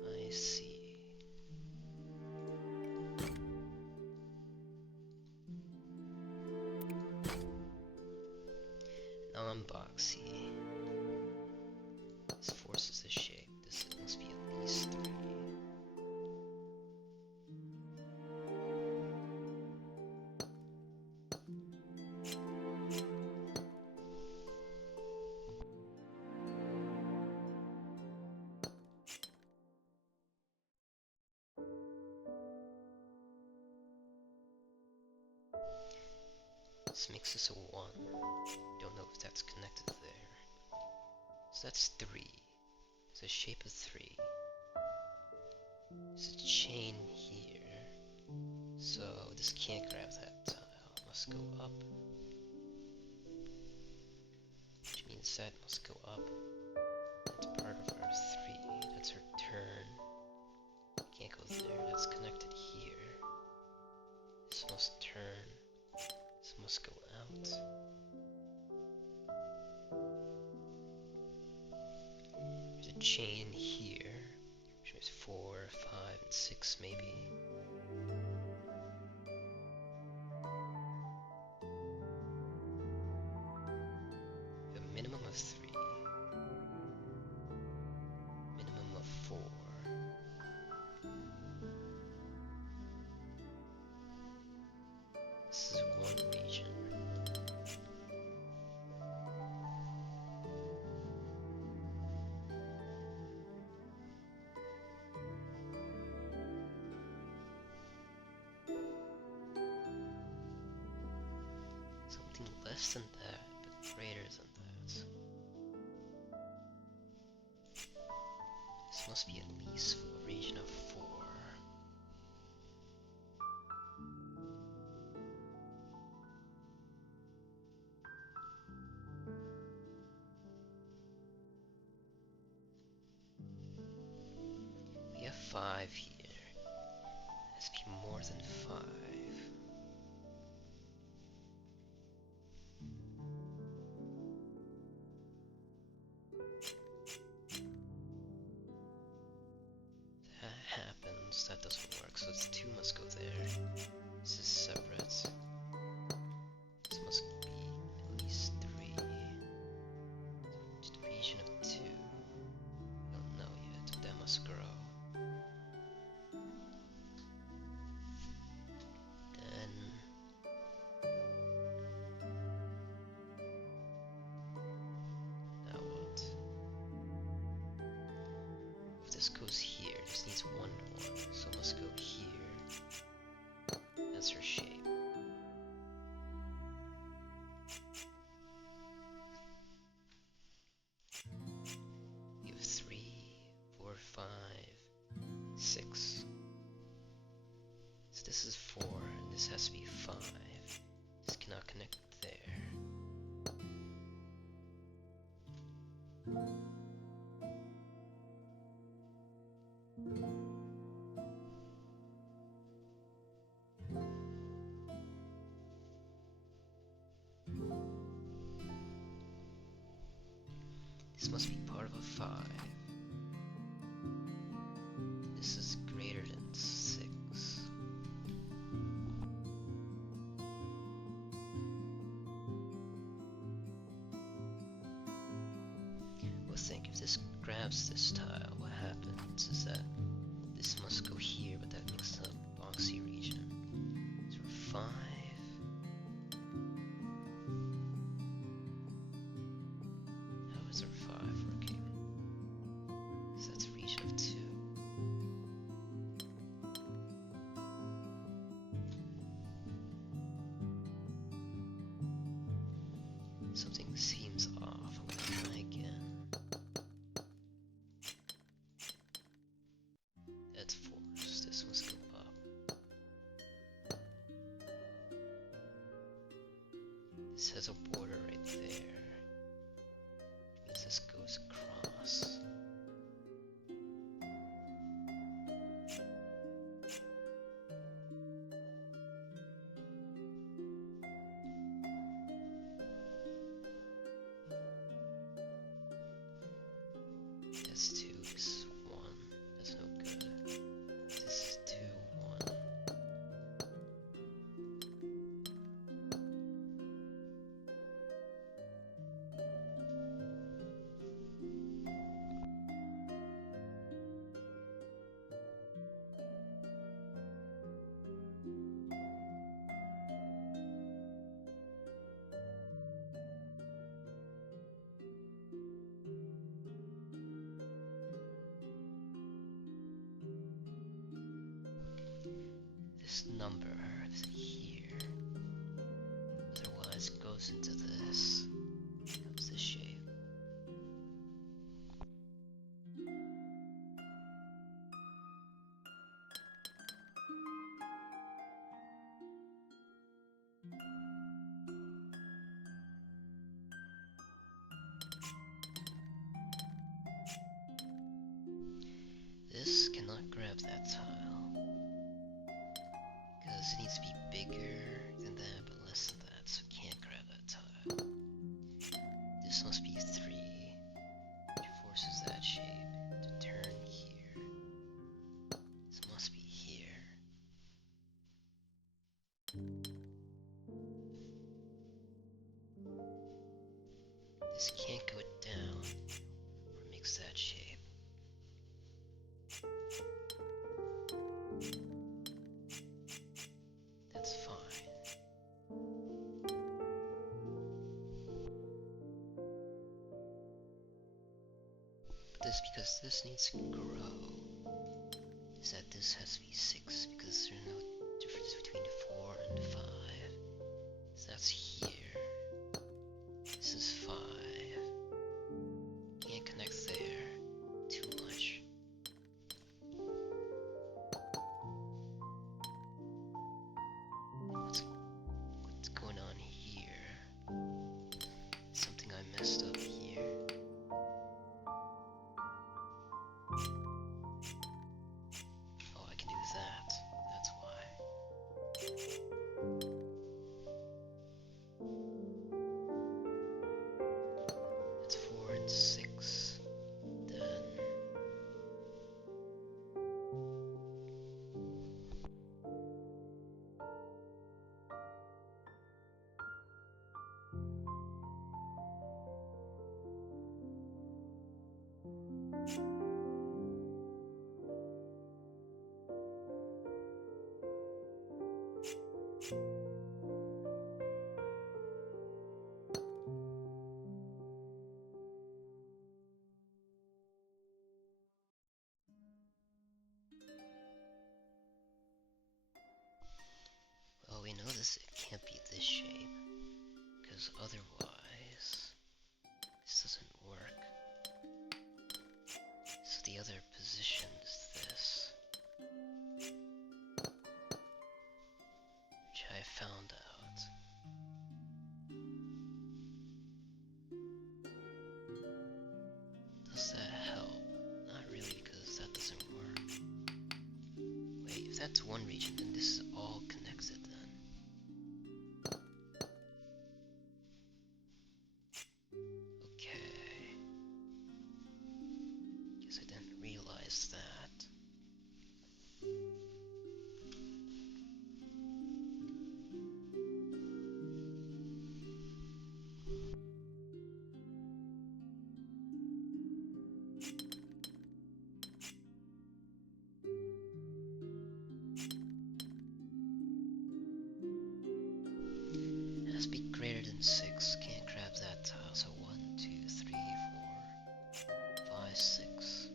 I see. Now I'm boxy. This forces the shape. This must be at least 3. This makes this a 1. Don't know if that's connected there. So that's 3. It's a shape of 3. There's a chain here. So this can't grab that tile. It must go up. Which means that must go up. That's part of our 3. That's her turn. Can't go there. That's connected here. This must turn. This must go out. There's a chain here, which means 4, 5, and 6 maybe. A minimum of 3. Minimum of 4. This is one region. less than that, but greater than that. This must be at least a region of 4. We have 5 here. It has to be more than 5. That doesn't work, so this 2 must go there. This is separate. This must be at least 3. So the region of 2. We don't know yet, but that must grow. Then now what? If this goes here, this needs 1 more, so it must go here. That's her shape. We have 3, 4, 5, 6. So this is 4, and this has to be 5. This cannot connect there. This must be part of a 5. This is greater than 6. Well, think if this grabs this tile, what happens is that this must go here, but that makes a boxy region. So 5. How is our 5 working? So that's a region of 2. Something seems off. I'm gonna try again. That's forced. This must go up. This has a border right there. Which means this goes across. That's 2, this is 1. That's no good. This is 2, 1. This number is here. Otherwise, it goes into this. Becomes this shape. This cannot grab that tile. Because it needs to be bigger than that, but less than that, so it can't grab that tile. This must be 3, which forces that shape to turn here. This must be here. This can't go down, or it makes that shape. That's fine. But this, because this needs to grow, is that this has to be 6, because there's no difference between 4 and 5. So that's here. This is 5. Can't connect there. Too much. What's going on here? Something I messed up here. Oh, I can do that. That's why. That's 4 and 6. Then well, we know this, it can't be this shape, because otherwise this doesn't work. So the other position is this, which I found out. Does that help? Not really, because that doesn't work. Wait, if that's one region, then this is all connected then. Okay. Guess I didn't realize that. It has to be greater than 6. Can't grab that tile. So 1, 2, 3, 4, 5, 6.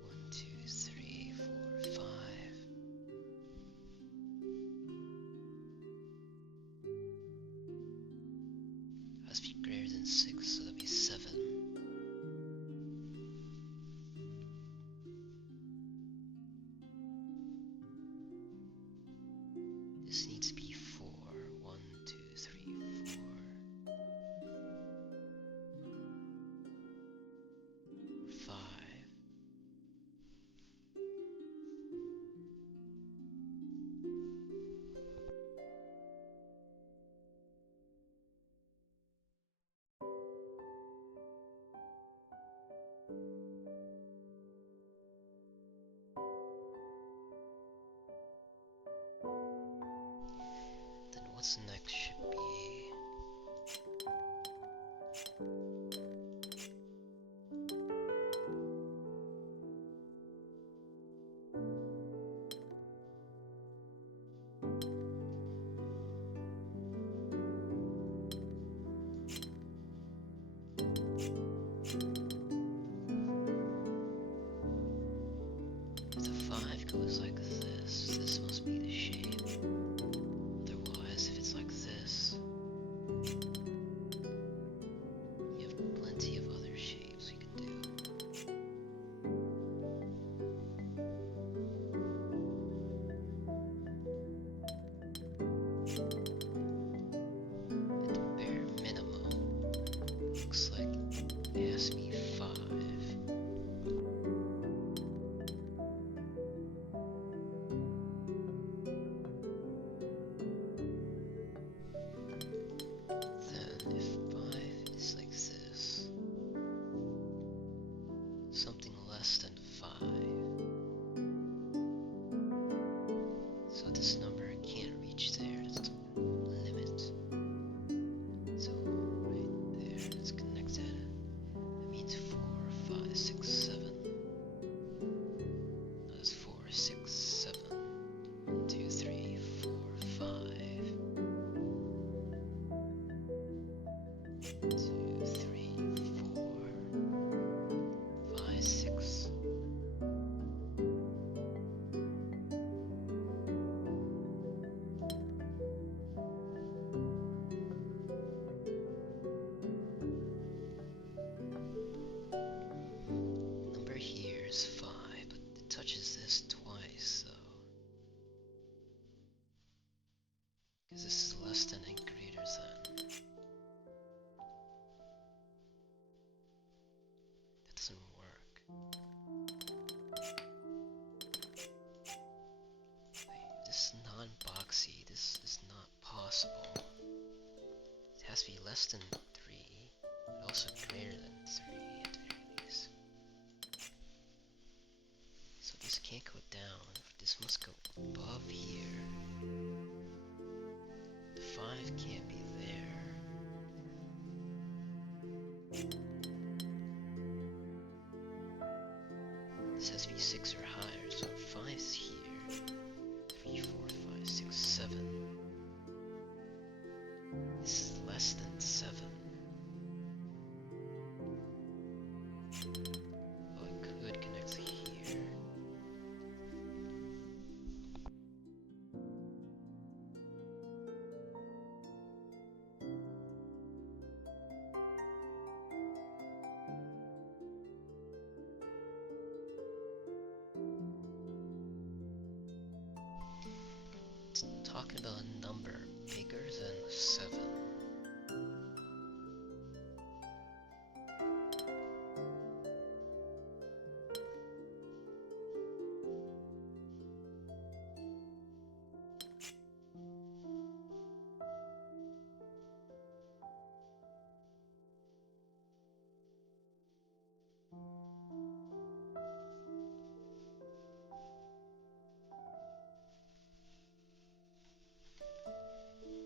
1, 2, 3, 4, 5. It has to be greater than 6, so that'd be 7. This needs to be 4. 1, 2, 3, 4. 5. Then what's next should be if the 5 goes like this, this must be the shape. Otherwise, if it's like this, you have plenty of other shapes we can do. At the bare minimum, looks like it has to be 5. Then if 5 is like this, something less than 5. So this number can't reach there, it's the limit. So right there, it's connected. That means This is non-boxy. This is not possible. It has to be less than 3, but also greater than 3 at the very least. So this can't go down. This must go above here. The 5 can't be there. This has to be 6 or higher, so 5's here. 3, 4, 5, 6, 7. This is less than 7. Oh, it could connect here. It's talking about a number bigger than 7.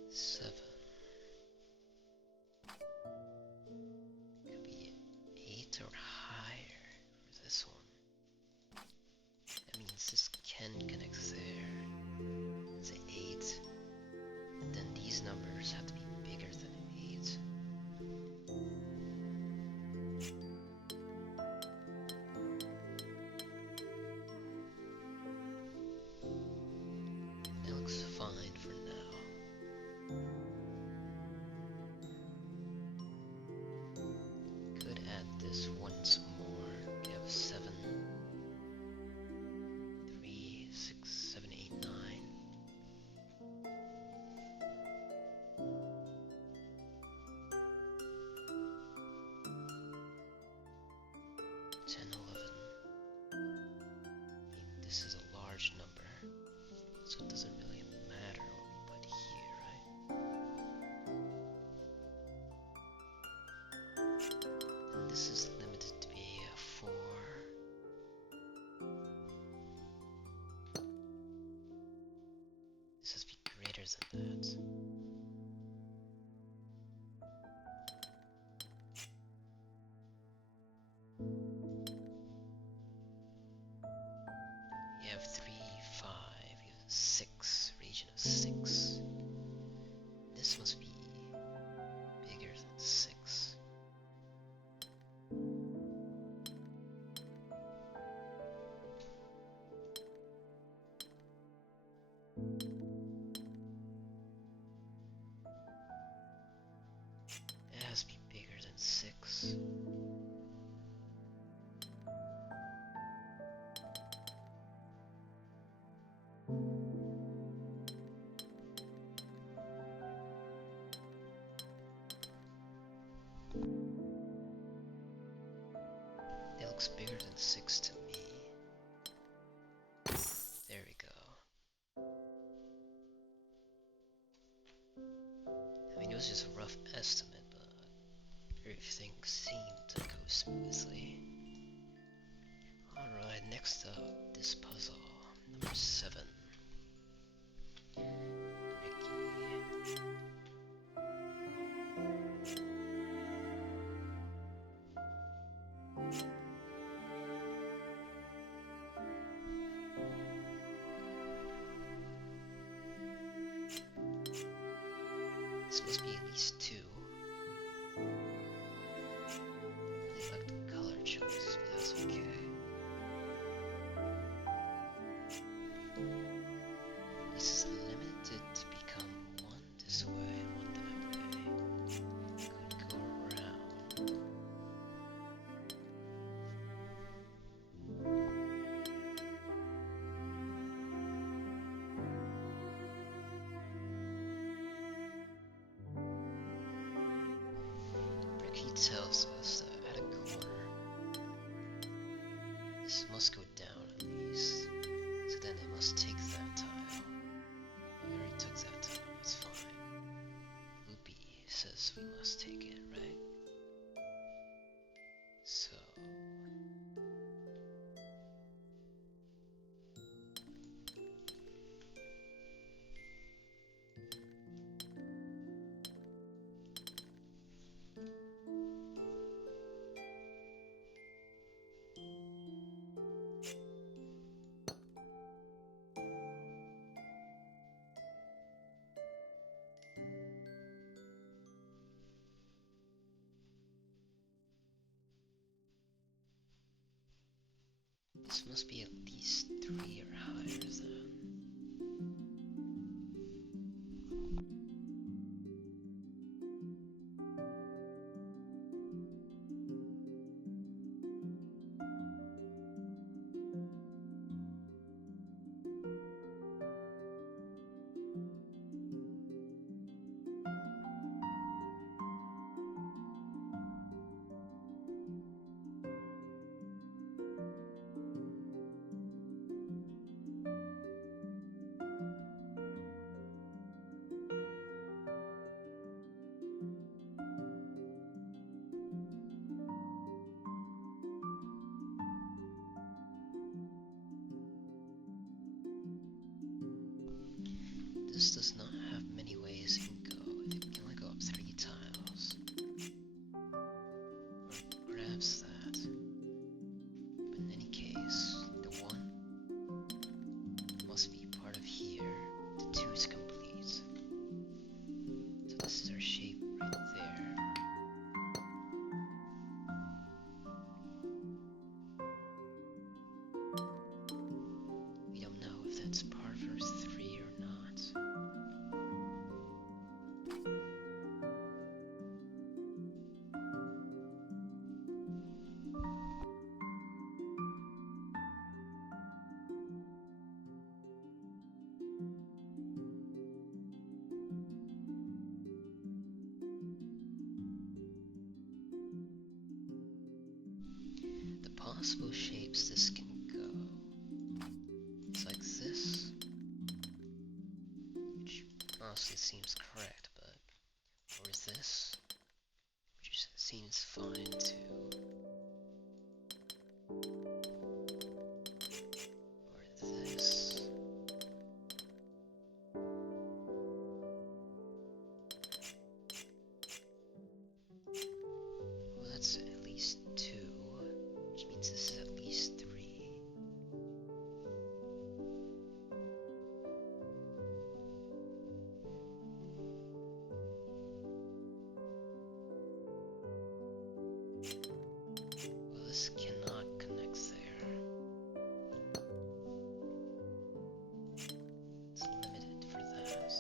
Seven. Could be 8 or higher for this one. That means this can connect there. It's an 8. And then these numbers have to be bigger than 8. That looks fine for now. Could add this once more. We have 7, 3, 6, 7, 8, 9. 10, 11. I mean, this is a large number, so it doesn't really matter what we put here, right? And this is limited to be a 4. This has to be greater than that. We have 3, 5, we have 6, region of 6. This must be bigger than 6. It has to be bigger than 6. It looks bigger than 6 to me. There we go. I mean, it was just a rough estimate, but everything seemed to go smoothly. Alright, next up, this puzzle, number 7. Bricky. This must be at least 2. I like the color choice, but that's okay. This is limited to become 1 this way and 1 that way. Could go around. He tells us that at a corner This must be at least 3 or higher then. This does not have many ways you can go. It can only go up 3 tiles. Or it grabs that. But in any case, the 1 must be part of here. The 2 is complete. So this is our shape right there. We don't know if that's part of our 3 or not. The possible shapes this can go is like this, which honestly seems correct, but or this, which seems fine too, or this. Well, that's at least 2, which means this is at least 3. Well, this cannot connect there. It's limited for that.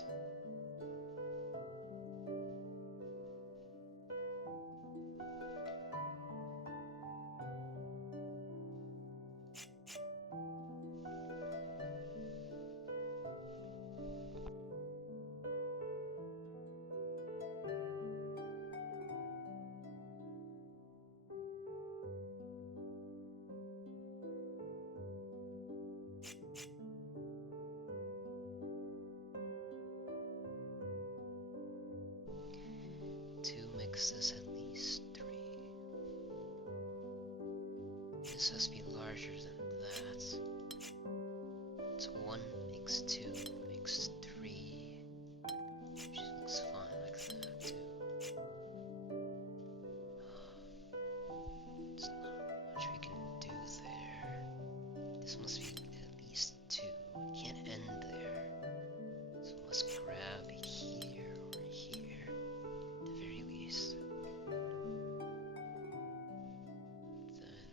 Two makes this at least 3. This has to be larger than that. So 1 makes 2 makes 3, which looks fine like that too. There's not much we can do there. This must be at least 2. It can't end there. So it must grab here or here, at the very least. Then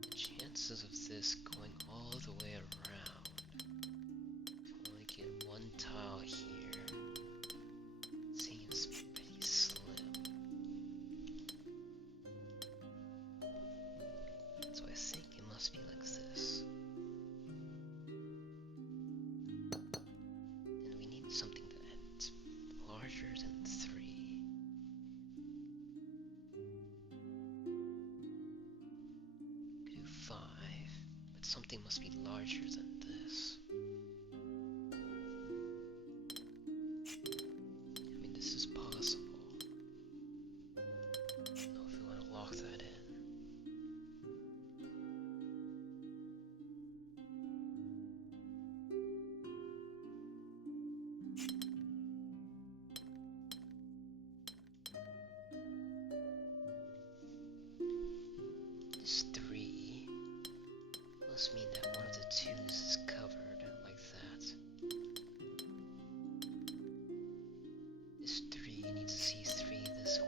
the chances of this going all the way around, can only get 1 tile here, seems pretty slim. So I think it must be like this. And we need something that's larger than 3. Could do 5, but something must be larger than this. I mean, this is possible. I don't know if we want to lock that in. This 3 must mean that one of the 2's is covered like that. This 3 needs to see 3 this way.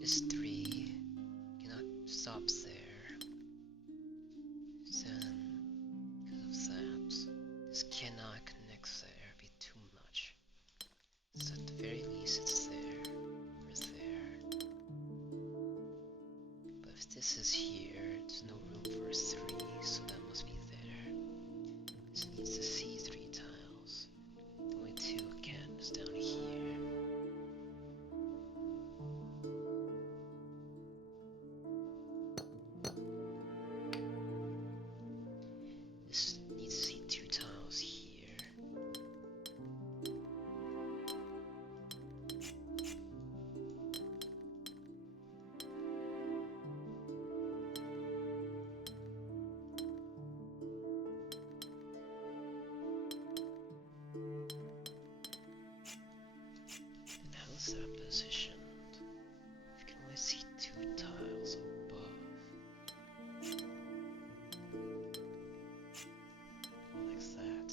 This 3 cannot stop there. Then, because of that, this cannot connect there, be too much. So at the very least it's there, or there. But if this is here, there's no room for a 3, so that must be there. This needs to see 3 tiles. The only 2 it can is down here. This needs to see 2 tiles here. And how's that positioned? You can only see 2 tiles above. Like that.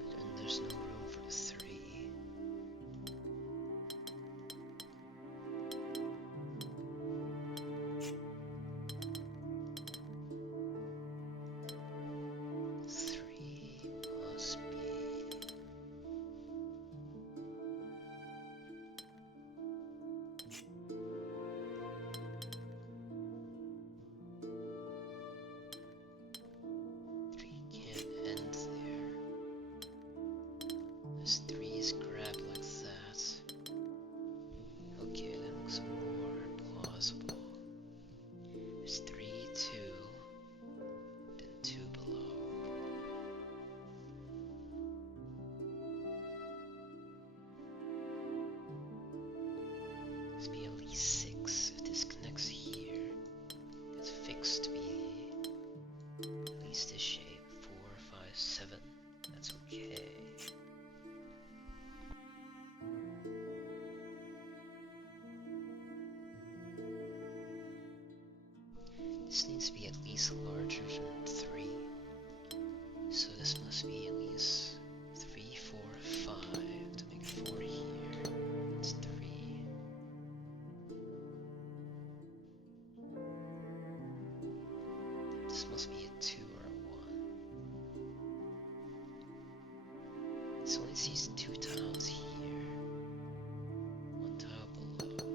But then there's no room for the 3. Three must be. Three can't end there. This 3 is grabbed like that. Okay, that looks more plausible. There's 3, 2, then 2 below. This be at least 6 if this connects here. That's fixed to be at least this shape. 4, 5, 7. That's okay. This needs to be at least larger than 3. So this must be at least 3, 4, 5 to make it 4 here. It's 3. This must be a 2 or a 1. This only sees 2 tiles here. 1 tile below.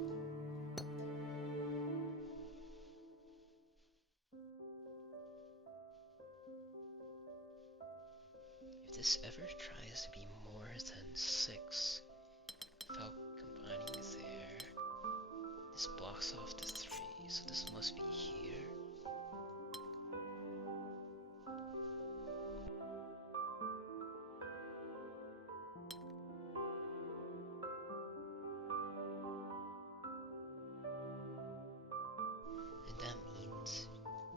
If this ever tries to be more than 6, without combining there, this blocks off the 3, so this must be here. And that means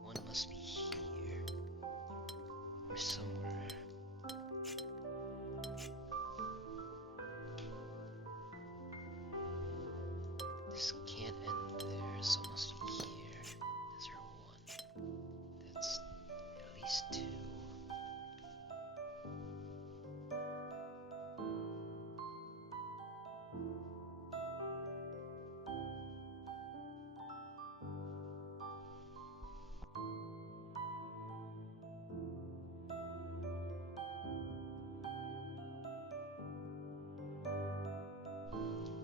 1 must be here, or somewhere. This can't end there, so it must be here. Is there 1? That's at least 2.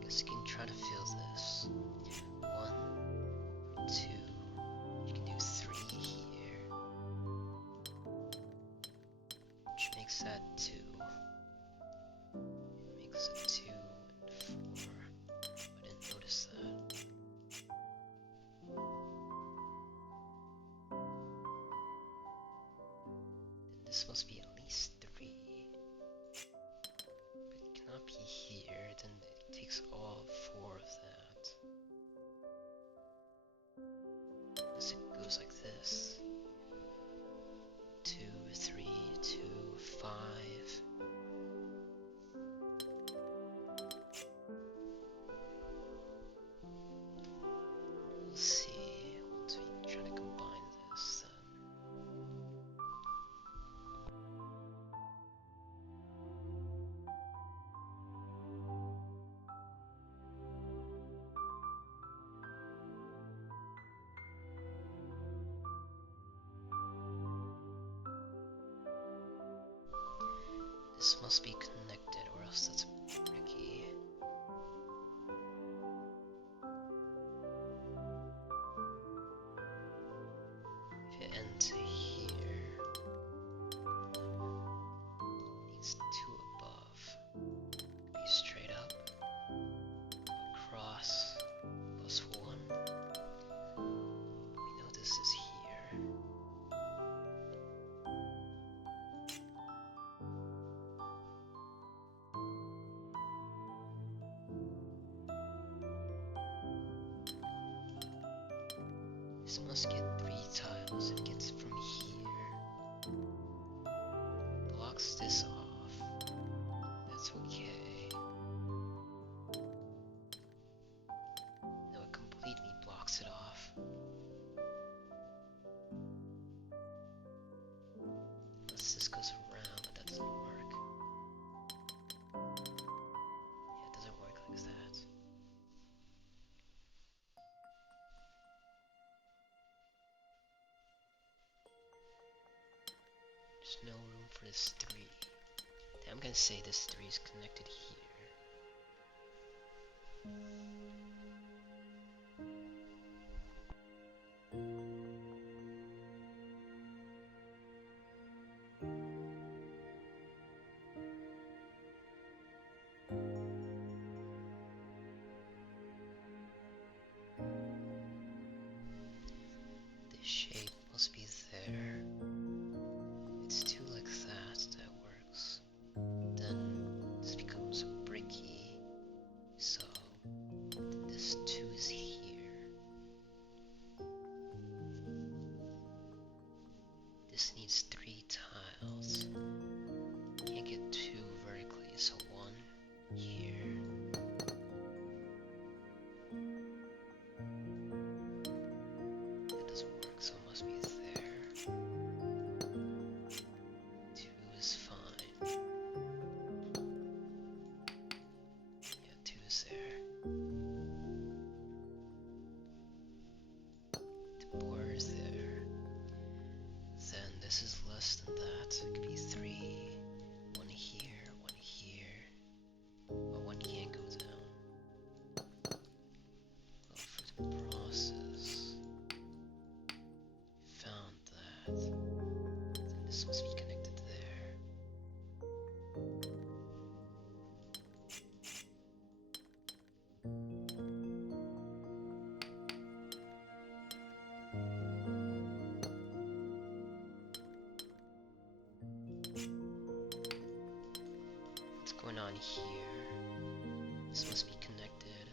Guess you can try to fill this. 1, 2. You can do 3 here, which makes that 2. It makes it 2 and 4. I didn't notice that. Then this must be at least 3. But it cannot be here, then it takes all 4 of that. Unless it goes like this. 2, 3, 2, 5. We'll see. This must be connected, or else that's tricky. If it ends here, needs 2 above. Be straight up, across, +1. We know this is here. This must get 3 tiles. It gets from here. Blocks this off. That's okay. No, it completely blocks it off. Unless this goes around, but that doesn't work. Yeah, it doesn't work like that. There's no room for this 3. I'm gonna say this 3 is connected here. This shape must be there. It's 2 like that, that works. Then this becomes bricky, so this 2 is here. This needs 3 tiles. Can't get 2 vertically, so 1 here. That doesn't work, so it must be there. 2 is fine. Yeah, 2 is there. The border is there. Then this is less than that. It could be 3. 1 here, 1 here. But 1 can't go down. Well, for the process, found that. Then this must be connected there. What's going on here? This must be connected.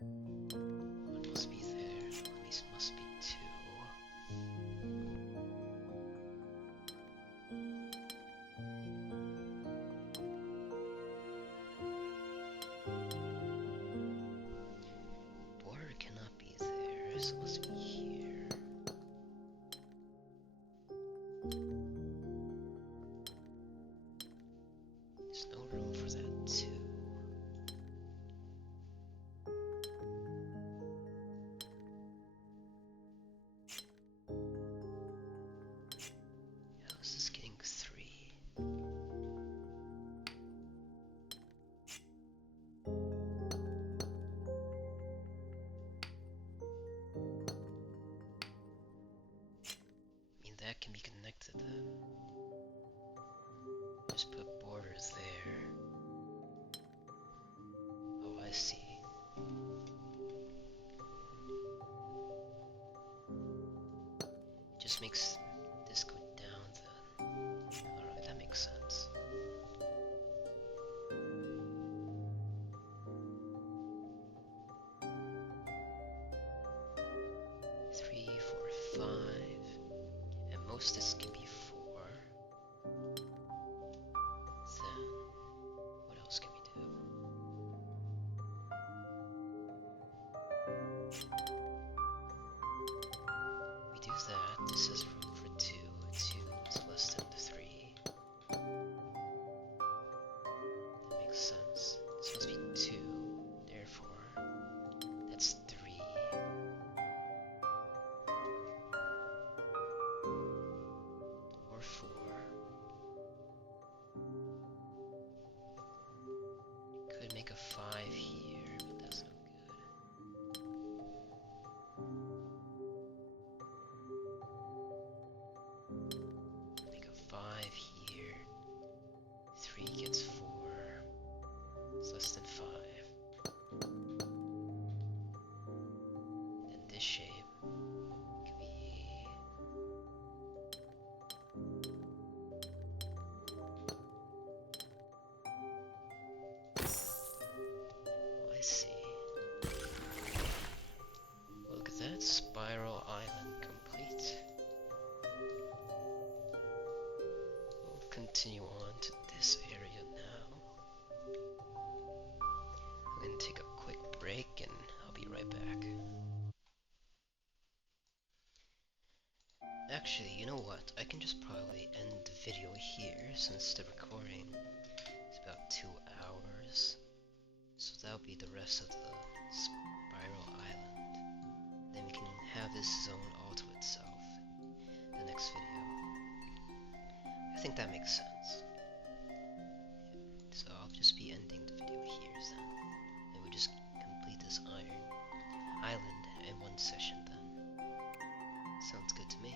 1 must be there. At least must be 2. Border cannot be there, so it must be here. There's no room for that 2. How is this getting 3? I mean, that can be connected then. Just put borders there. Oh, I see. It just makes this go down then. Alright, that makes sense. Three, 4, 5. And most this can be 4. Then, what else can we do? We do that. This has room for 2. 2 is less than 3. That makes sense. This must be 2. Therefore, that's 3. Or 4. I see. Look at that, spiral island complete. We'll continue on to this area now. I'm gonna take a quick break and I'll be right back. Actually, you know what? I can just probably end the video here since the recording is about 2 hours. So that'll be the rest of the spiral island. Then we can have this zone all to itself in the next video. I think that makes sense. So I'll just be ending the video here then. And we just complete this iron island in one session then. Sounds good to me.